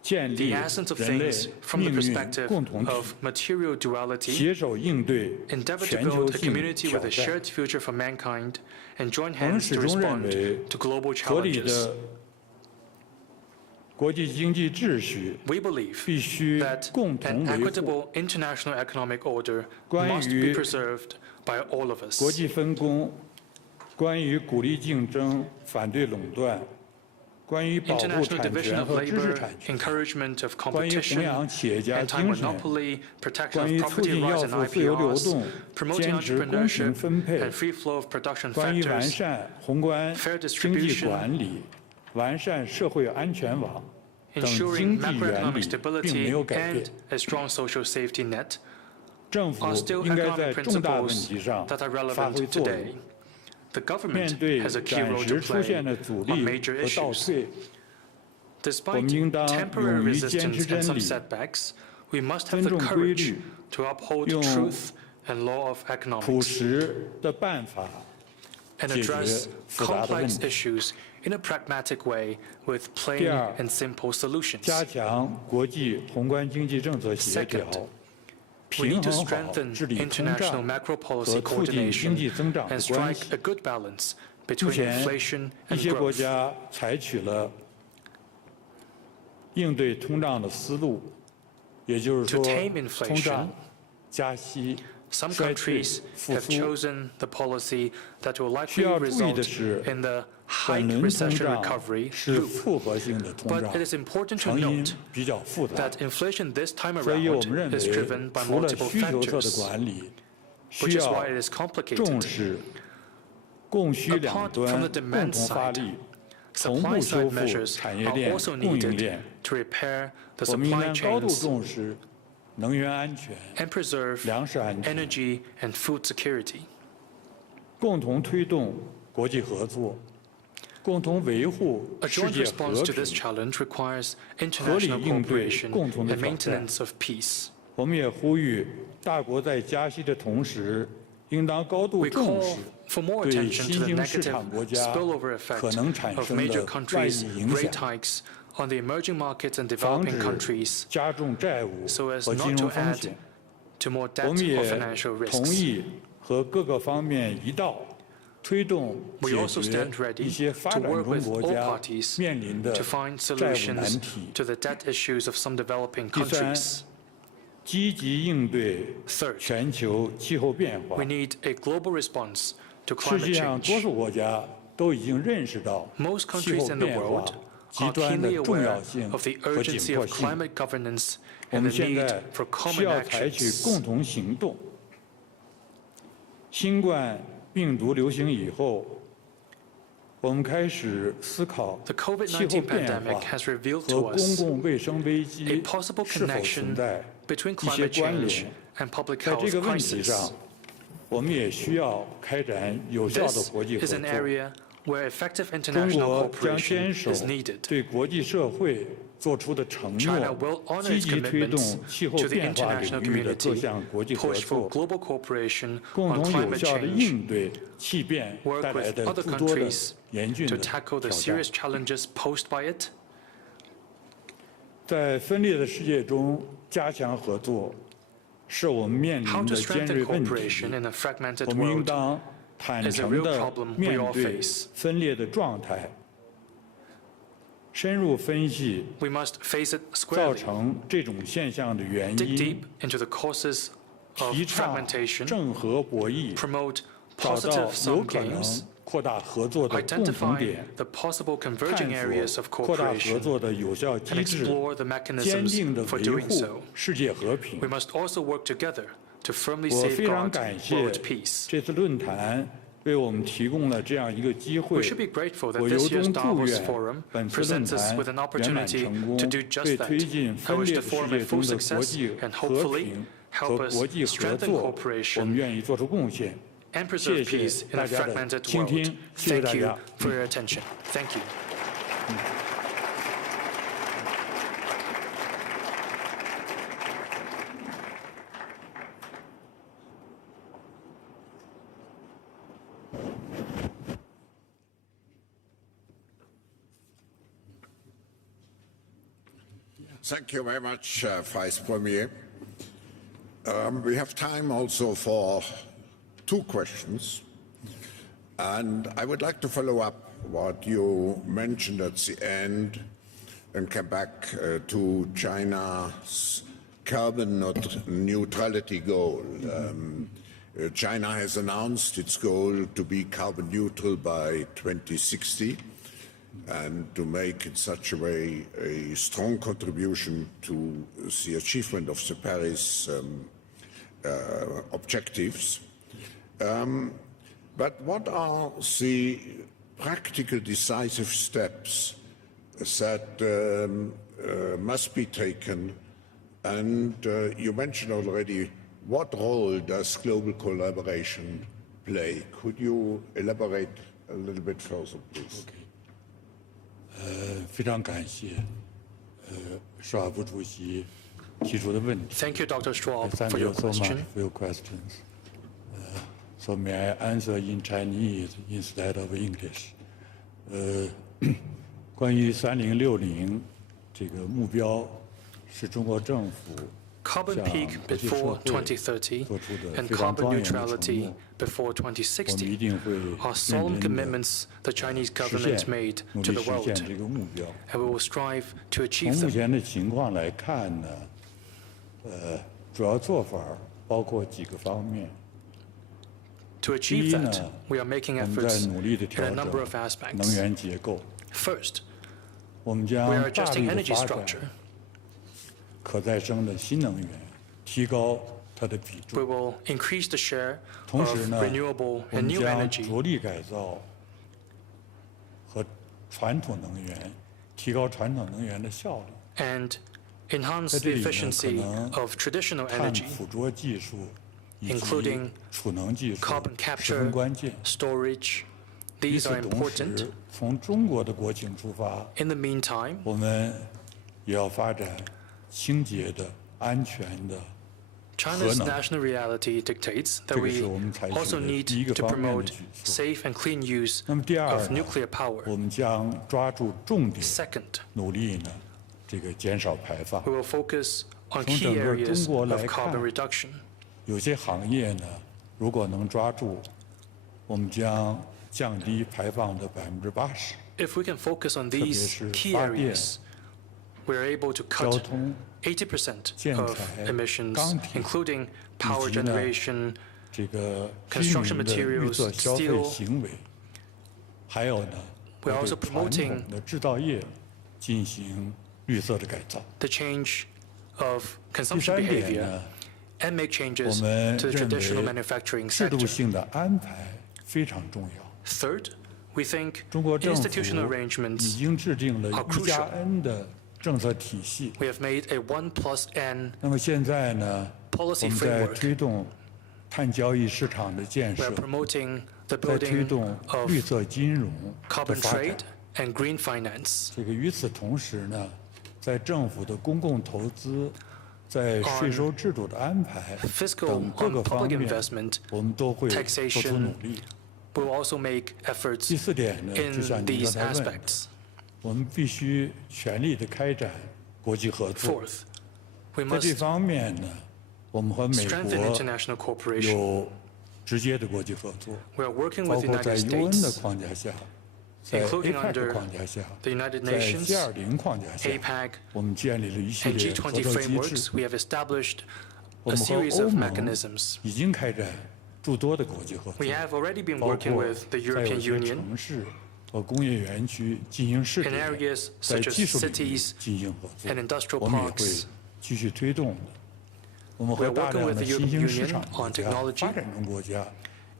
建立 the essence of 人类 things from the 命运 perspective 共同体， of material duality, 携手应对 endeavor to 全球 build a 性 community 挑 with a 战。 shared future for mankind, and join 我们 hands 始 to 终认 respond 为， to global 合理 challenges. 的国际经济秩序 We believe 必须 that 共 an 同维护。 equitable international economic order 关 must 于 be preserved by all of us. 国际分工，关于鼓励竞争、反对垄断，关于保护 International 产 division 权 of 和知识 labor, 产权， encouragement of 关于 competition, 弘扬企业家精神， anti-monopoly, protection 关 of 于促 property 进 rights 要 and 素自由流 IPRs, 动， promoting 坚持公平 entrepreneurship 分配， and free flow of production 关于完 factors, 善宏观 fair 经济 distribution, 管理，完善社会安全网等 ensuring 经济原 macroeconomic 理并没 stability 有改变 and。a strong social safety net 政府 are still 应该在 economic 重大问 principles 题上 that are 发 relevant 挥作 today. 用。 The 面 government 对 has a key 暂 role 时 to 出 play 现的阻 on 力 major 和倒 issues. 退，我 Despite 们应当 temporary 勇于坚 resistance 持 and 真 some 理， setbacks, we must have 尊 the 重规 courage 律， to uphold 用 truth and law of 朴 economics 实的办法 and 解决 address 复杂的问 complex 题， issues in a pragmatic way with plain 第二， and simple solutions. 加强国际宏观经济政策协调， Second, we 平 need to 衡好 strengthen 治理通 international 胀 macro 和 policy 促进经 coordination 济增长 and 的关 strike 系 a。good balance 目 between 前， inflation 一 and 些国 growth. 家采取了应对通胀的思路，也就是 To 说， tame inflation, 通胀、加息、 Some 衰退、 countries 复 have 苏。 chosen the policy that will 需 likely 要注意 result 的是， in the 本 hike 轮通 recession 胀 recovery 是 loop. 复合性的通 But 胀 it，is important to 成因 note 比较复杂， that inflation this time 所以我们 around 认 is 为 driven by 除了 multiple 需求侧的 factors, 管理， which 需 is 要 why it is 重 complicated. 视供需两 Apart 端 from the 共 demand 同发 side, 力，同 Supply 步修 side 复 measures 产业 are 链、 also 供应 needed 链。 to repair the 我们应 supply 该高度 chains 重视能源安全、 and preserve 粮食安全、 energy and food security. 共同推动国际合作，共同维护 A 世 joint 界 response 和 to this 平。 challenge requires 合理 international 应对 cooperation 共同的 and 挑战。 maintenance of peace. 我们也呼吁大国在加息的同时，应当高度 We 重 call 视 for more 对 attention 新 to the 兴市 negative 场国家 spillover 可 effect 能产 of 生 major 的外 countries' 溢影 rate 响， hikes on the emerging markets and 防 developing 止 countries 加重债务 so as 和金 not 融 to 风 add 险。 to more 我 debt 们 or 也 financial 同 risks. 意和各个方面一道，推动 We 解 also 决 stand ready 一些发 to 展 work 中 with 国 all 家 parties 面临的 to find 债务难 solutions 题。 to the debt issues of some developing 第三， countries. 积极应对 Third, 全球气候变化 we。need a global response to 世 climate 界上多 change. 数国家都已经认识到 Most 气 countries 候 in the 变化 world 极 are 端的 keenly 重 aware 要性 of the 和紧 urgency 迫 of 性。 climate governance 我 and 们 the 现 need 在 for 需 common 要采取 actions. 共同行动。新冠病毒流行以后，我们开始思考 The 气候 COVID-19 变 pandemic 化 has revealed 和 to 公 us 共卫生危 a 机 possible 是否 connection 存在 between 一些 climate 关 change 联。 and public 在 health 这个问题 crisis. 上，我们也需要开展有效的 This 国际合 is an 作。 area where effective 中 international 国将 cooperation 坚守 is needed. 对国际社会做出的承 China 诺 will，honor 积 its 极推动 commitments 气候 to the 变化 international 领域的各 community, 项国际合 push for 作， global cooperation 共 on 同有 climate 效地 change, 应对气变 work 带来 with 的 other 诸多的 countries 严峻 to 的 tackle 挑 the 战。 serious challenges posed by it. 在分裂的世界中加强合作，是我们面 How 临 to 的尖 strengthen 锐问题。 cooperation in a fragmented 我们应 world 当坦 is a 诚 real 地 problem we 面 all 对 face. 分裂的状态，深入分析 We must face it 造 squarely, 成这种现象的原 dig 因， deep into the causes of 提倡 fragmentation, 正和博弈， promote 找到 positive 有 sum 可能 games, 扩大合作的共同 identify 点， the possible 探 converging areas 索 of 扩大合 cooperation, 作的有效 and 机制， explore the 坚 mechanisms 定地 for 维 doing 护 so. 世界和平 We。must also work together to firmly 我非常 safeguard 感谢 world peace. 这次论坛为我们提供了这样一个机会 We，should be grateful that 我由 this year's 衷祝 Davos 愿 Forum 本次论 presents us 坛 with an 圆满 opportunity 成功， to do just 为 that. 推进 I 分 wish 裂 the 的世 forum 界 a 中 full 的国 success 际 and 和 hopefully 平 help 和 us 国际合 strengthen 作，我 cooperation 们愿意做出贡献。 and preserve 谢 peace 谢 in 大 a 家的 fragmented 倾 world. 听，谢谢 Thank 大 you 家。 for your attention. Thank you. Thank you very much, Vice Premier. We have time also for two questions. And I would like to follow up what you mentioned at the end and come back to China's carbon neutrality goal. China has announced its goal to be carbon neutral by 2060 and to make in such a way a strong contribution to the achievement of the Paris objectives. But what are the practical decisive steps that must be taken? And you mentioned already, what role does global collaboration play? Could you elaborate a little bit further, please? 非常感谢施瓦布主席提出的问题。 Thank you, Dr. Schwab, Thank for you your so much question. for your questions. So may I answer in Chinese instead of English? 关于3060这个目标，是中国政府 Carbon 向 peak 国际社 before 会2030做出的 and 非常 carbon 庄严的承 neutrality 诺。 before 我们一 2060定会 are solemn 认真地 commitments the Chinese 实 government 现， made 努 to 力 the 实 world, 现这个目标。 and we will strive to 从 achieve 目 them. 前的情况来看呢，主要做法包括几个方面。 To 第 achieve 一呢 that, we are making 我们在 efforts 努力地 in 调 a 整 number of 能 aspects. 源结构， First, 我们将 we are 大 adjusting 力地 energy 发展 structure. 可再生的新能源，提高它的比 We 重。 will increase the share 同 of 时呢， renewable 我 and 们 new 将 energy 着力改造和传统能源，提高传统能源的效率。 and enhance 在这 the 里呢，可 efficiency 能 of traditional 碳 energy 捕捉技术 including 储能技术 carbon 十分 capture, 关键。 storage. 与 These 此 are 同 important. 时，从中国的国情出发， In the meantime, 我们也要发展清洁的、安全的 China's 核能。 national reality dictates that 这个是 we 我们采取 also 的 need 第一个 to 方面的 promote 举措。 safe and clean use 那么第二 of 呢， nuclear power. 我们将抓住重点， Second, 努力呢这个减少排放 we。will focus on 从 key 整个 areas 中国 of 来看， carbon reduction. 有些行业呢，如果能抓住，我们将降低排放的80%。 If we can focus on 特别 these 是 key 发电、 areas, we are able to 交 cut 通 80% 建 of 材、 emissions, 钢铁 including power 以及呢 generation, 这个居 construction 民的绿 materials, 色消费 steel. 行为，还有呢， We are 要 also 对传 promoting 统的制造业进行绿色的改造。 the change of 第 consumption 三点 behavior 呢， and make 我 changes 们 to the 认 traditional 为 manufacturing 制度 sector. 性的安排非常重要。 Third, we think 中国政府 institutional 已 arrangements 经制定了 are 1+N 的政策体系。 we have made a 1+N 那么现在呢，我 policy 们在 framework. 推动碳交易市场的建 We are 设， promoting the 在推 building 动 of 绿色金融的 carbon 发展 trade。and green finance. 这个与此同时呢，在政府的公共投资、在税收制度的安排 Fiscal 等各 on 个方 public 面， investment, 我们都会做出 taxation, 努力。 we will also make efforts 第四点呢，就 in 像您 these 刚才问的， aspects. 我们必须全力的开展国际合作。 Fourth, we 在这 must 方面呢，我们和美 strengthen 国 international cooperation. 有直接的国际合作， We are working 包 with the 括在 United UN 的 States, 框架下，在 including APEC under 框架下， the United 在 Nations, G20框架下， APEC, 我们建立了一系 and 列合 G20作机 frameworks. 制。 We have established 我 a 们和 series 欧 of 盟 mechanisms. 已经开展诸多的国际合作 We，have already been 包 working 括 with the 在有 European 些 Union 城市和工业园区进行试 in 点， areas 在 such as 技术领域 cities 进行合作 and，industrial 我们也会 parks. 继续推动的。我们 We 和 are 大 working 量 with 的 the 新兴 European 市 Union 场国 on 家、 technology, 发展中国家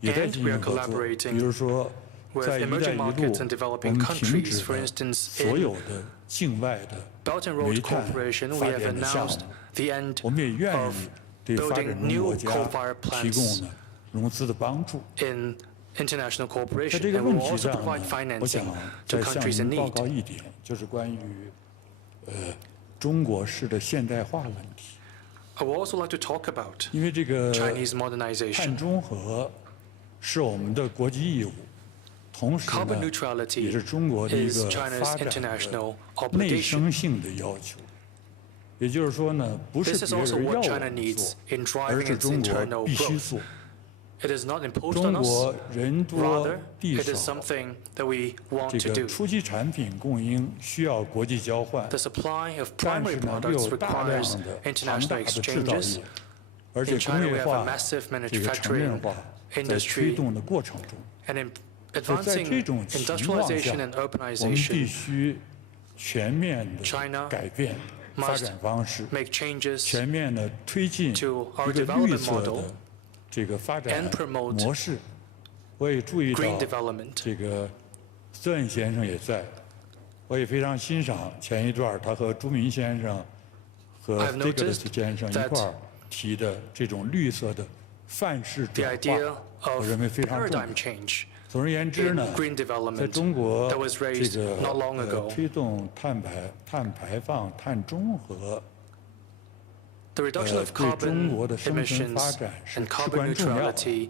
也在 and 进 we 行 are 合作。 collaborating 比如说， with 在“一带 emerging 一路 markets and ”，我 developing 们停 countries. 止 For 了 instance, 所 in 有的境外的 Belt and 煤 Road 炭 Cooperation, we 发 have 电的项 announced 目。 the end 我们也愿 of 意对发展 building 中 new 国家 coal-fired 提供 plants 呢融资的帮助。 in international 在 cooperation, 这个 and we 问 will 题 also 上 provide 呢，我 financing 想 to 再向 countries in 您报 need. 告一点，就是关于中国式的现代化问题。 I would also like to talk about 因为这个 Chinese 碳 modernization. 中和是我们的国际义务，同时 Carbon 呢， neutrality 也是中国的一 is 个 China's 发展 international 的内 obligation. 生性的要求。也就是说呢，不是 This is 别 also 人要 what 我 China 们 needs 做， in 而 driving 是 its 中国 internal 必须 growth. 做。 It is not imposed 中 on 国 us. 人多 Rather, 地 it is 少， something that we want 这 to 个 do. 初级产品供应需要国际交换， The supply of 但 primary 是呢，又 products 有大量 requires 的庞 international 大的制造 exchanges. 业，而且 In 工 China, 业 we have a 化 massive 这个承认 manufacturing 化在推 industry, 动的过程中， and in 所以在 advancing 这种情况下， industrialization and 我们必 urbanization, 须全面的 China 改变发展方式， make changes 全面的推进 to our 一个绿 development 色 model 的这个发展 and promote 模式。我也注意 green 到 development. 这个斯恩先生也在，我也非常欣赏前一段他和朱明先生和 I've 这个 noticed 先生一 that 块儿提的这种绿色的范式 The 转 idea 化， of 我认为非常重要 paradigm。change 总而言之 in 呢， green 在 development 中国 that was 这 raised 个 not long ago. 推动碳排放、碳中和， The reduction of 对中 carbon 国的生存发 emissions 展是 and 至 carbon 关重要的。 neutrality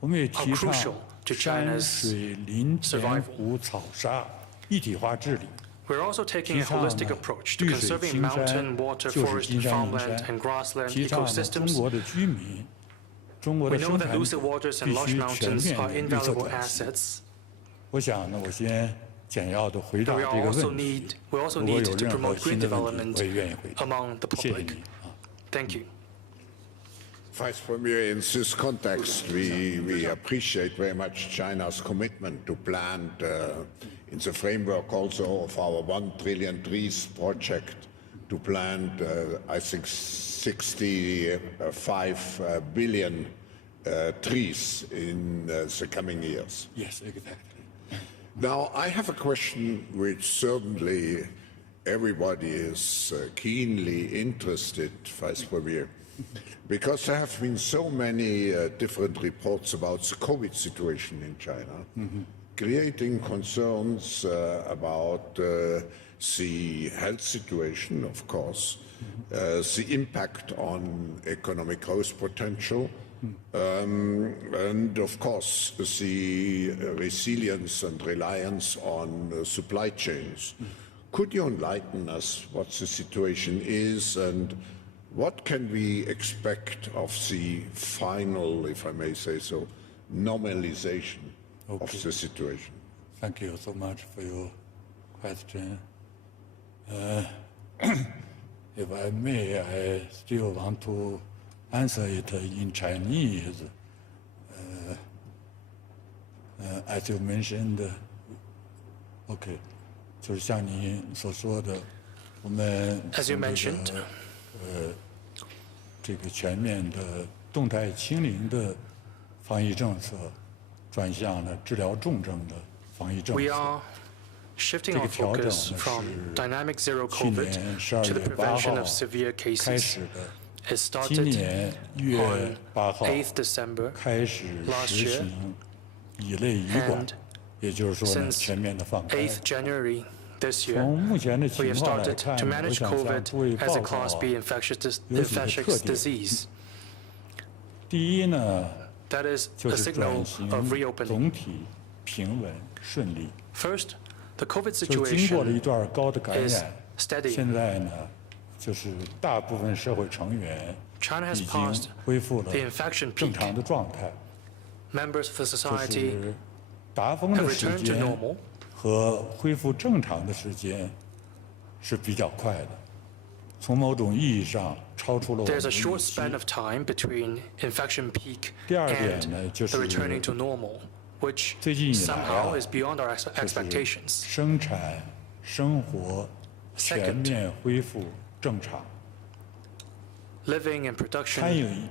我们也提 are 倡 crucial to 山 China's 水林田 survival. 湖草沙一体化治理。 We're also taking a 提倡 holistic 呢 approach to 绿水 conserving 青 mountain, 山 water, 就是 forest, 金山银 farmland, 山 and。grassland 提倡呢中 ecosystems. 国的居民、中国的 We know 生 that 产 lucid 者 waters and 必 large 须全 mountains 面 are 的绿色 invaluable 转型。 assets. 我想呢，我先简要的回答 But 这 we 个 also 问题 need,。we also 如果 need 有 to 任何 promote 新 green 的问题， development 我也愿意回答。 among the 谢谢 public. 你啊。 Thank you. Vice Premier, in this context, we appreciate very much China's commitment to plant, in the framework also of our 1 trillion trees project, to plant, I think, 65 billion trees in the coming years. Yes, exactly. Now, I have a question which certainly everybody is keenly interested, Vice Premier. because there have been so many different reports about the COVID situation in China, creating concerns about the health situation, of course, the impact on economic growth potential, and of course the resilience and reliance on supply chains. Could you enlighten us what the situation is and what can we expect of the final, if I may say so, normalization of the situation? Thank you so much for your question. If I may, I still want to answer it in Chinese. As you mentioned, okay, 就是像你所说的，我们 As you mentioned, 这个全面的动态清零的防疫政策，转向了治疗重症的防疫政策。 we are shifting our focus from dynamic zero COVID to the prevention of severe cases. It started on 8th December last year, and since 8th January this year, we have started to manage COVID as a Class B infectious disease. That is a signal of reopening. First, the COVID situation is steady. China has passed the infection peak. Members of the society have returned to normal. 和恢复正常的时间是比较快的，从某种意义上超出了我们的预期。 There's a short span of time between infection peak and the returning to normal, which somehow is beyond our expectations. 生产生活全面恢复正常。 Living and production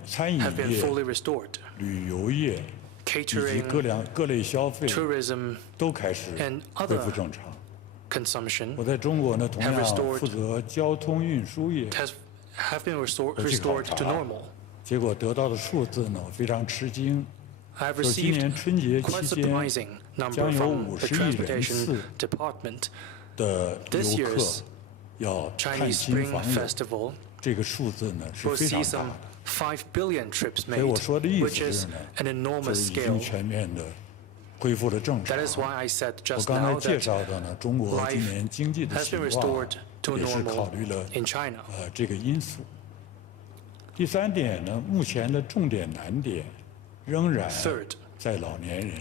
餐饮 have been 业、 fully restored. 旅游业以及 Catering, 各类消费 tourism, 都开始 and 恢复 other 正常。 consumption 我在中国呢，同样 have restored- 负责交通运输业， have been restored to normal. 结果得到的数字呢，我非常吃惊。 I have 说今年 received 春节 quite 期间 surprising number 将有 from the 50亿人 transportation 次 department. 的 This 游客 year's 要探 Chinese 亲 Spring 访友， Festival 这个数字呢是 will 非 see 常 some 大的。 5 billion trips 所以 made, 我说的意 which 思 is 是呢， an 就 enormous 是已经 scale. 全面的恢复了正常。 That is why I said 我 just 刚才 now 介 that 绍的呢，中国今年经济的 has 情 been 况 restored to 也是 normal 考虑了 in China. 这个因素。第三点呢，目前的重点难点仍然 Third, 在老年人，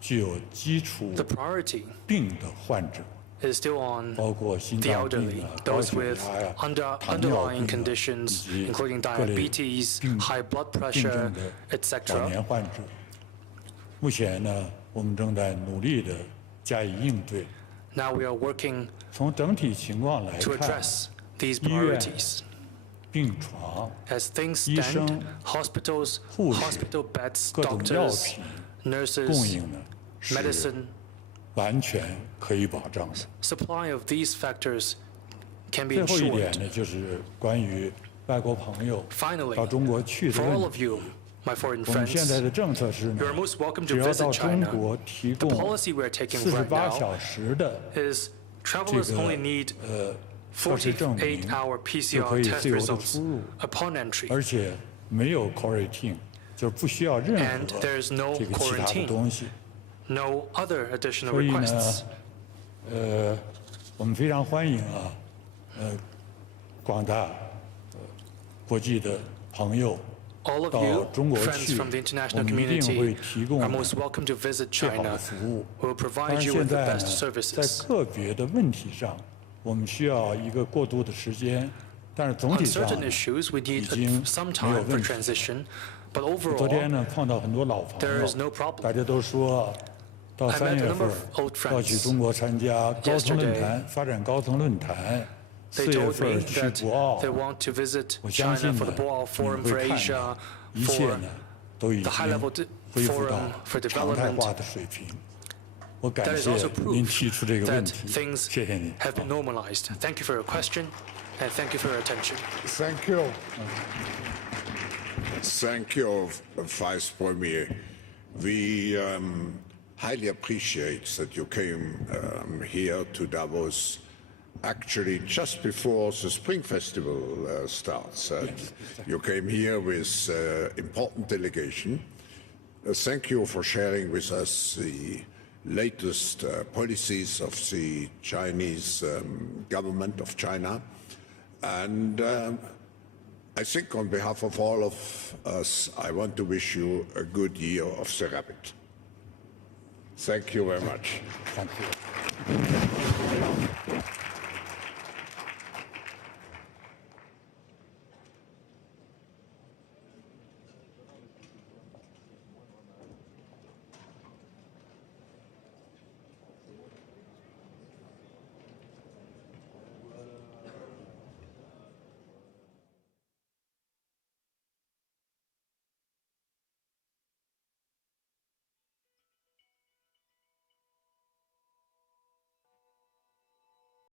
具有基础 the priority 病的患者， is still on 包括心 the 脏 elderly, 病啊、高 those 血 with 压呀、糖尿 underlying 病啊，以 conditions, 及 including 各类 diabetes, 病 high blood 病 pressure, 症的老 etc. 年患者。目前呢，我们正在努力的加以应对。 Now we are working 从整体情况来 to 看， address these 医院 priorities. 病床、 As things 医生、 stand, hospitals, 护士、 hospital beds, 各种药 doctors, 品 nurses, 供应呢是 medicine, 完全可以保障的。 supply of these factors can be 最后一点 ensured. 呢，就是关于外国朋友 Finally, 到中国去的 for all 问 of 题。 you, my foreign 我们现在 friends, 的政策是呢 you are most welcome 只 to 要到 visit 中 China. 国提 The 供 policy we are taking right 48 now 小时的 is 这 travelers 个 only need 测试证明， 48-hour 就可 PCR 以 test 自由的 results 出入， upon entry. 而且没有 quarantine，就是不需要任 And 何 there is no 这个其他的 quarantine. 东西。 No other additional 所以呢 requests.，我们非常欢迎广大国际的朋友 All of 到 you, 中国 friends 去， from the 我 international 们一定会 community, 提供 are most welcome to visit 最好的 China. 服务。 We will 当 provide 然， you 现 with the 在 best 呢，在 services. 个别的问题上，我们需要一个过渡的时间，但是总 On 体上 certain 呢 issues, we 已 need 经 some 没有 time for 问题。 transition, but 昨天 overall, 呢，碰到很多老朋 there 友 is no，problem. 大家都说到 I 3 met a 月 number 份 of old friends 要去中国参加高层论 yesterday. 坛，发展高层论坛。 They 4月 told me 份去 that 博鳌 they，want to visit 我相 China 信 for 呢 the Boao 你 Forum 会 for 看 Asia, 到一切 for 呢都已 the 经 high-level 恢复 forum 到 for 常态 development. 化的水平。我感 That is 谢 also 您 proof 提出这个问 that 题， things 谢谢您。 have been normalized. Thank you for your question, And thank you for your attention. Thank you. Thank you, Vice Premier. We highly appreciate that you came here to Davos actually just before the Spring Festival starts. You came here with important delegation. Thank you for sharing with us the latest policies of the Chinese government of China. And I think on behalf of all of us, I want to wish you a good year of the rabbit. Thank you very much. Thank you.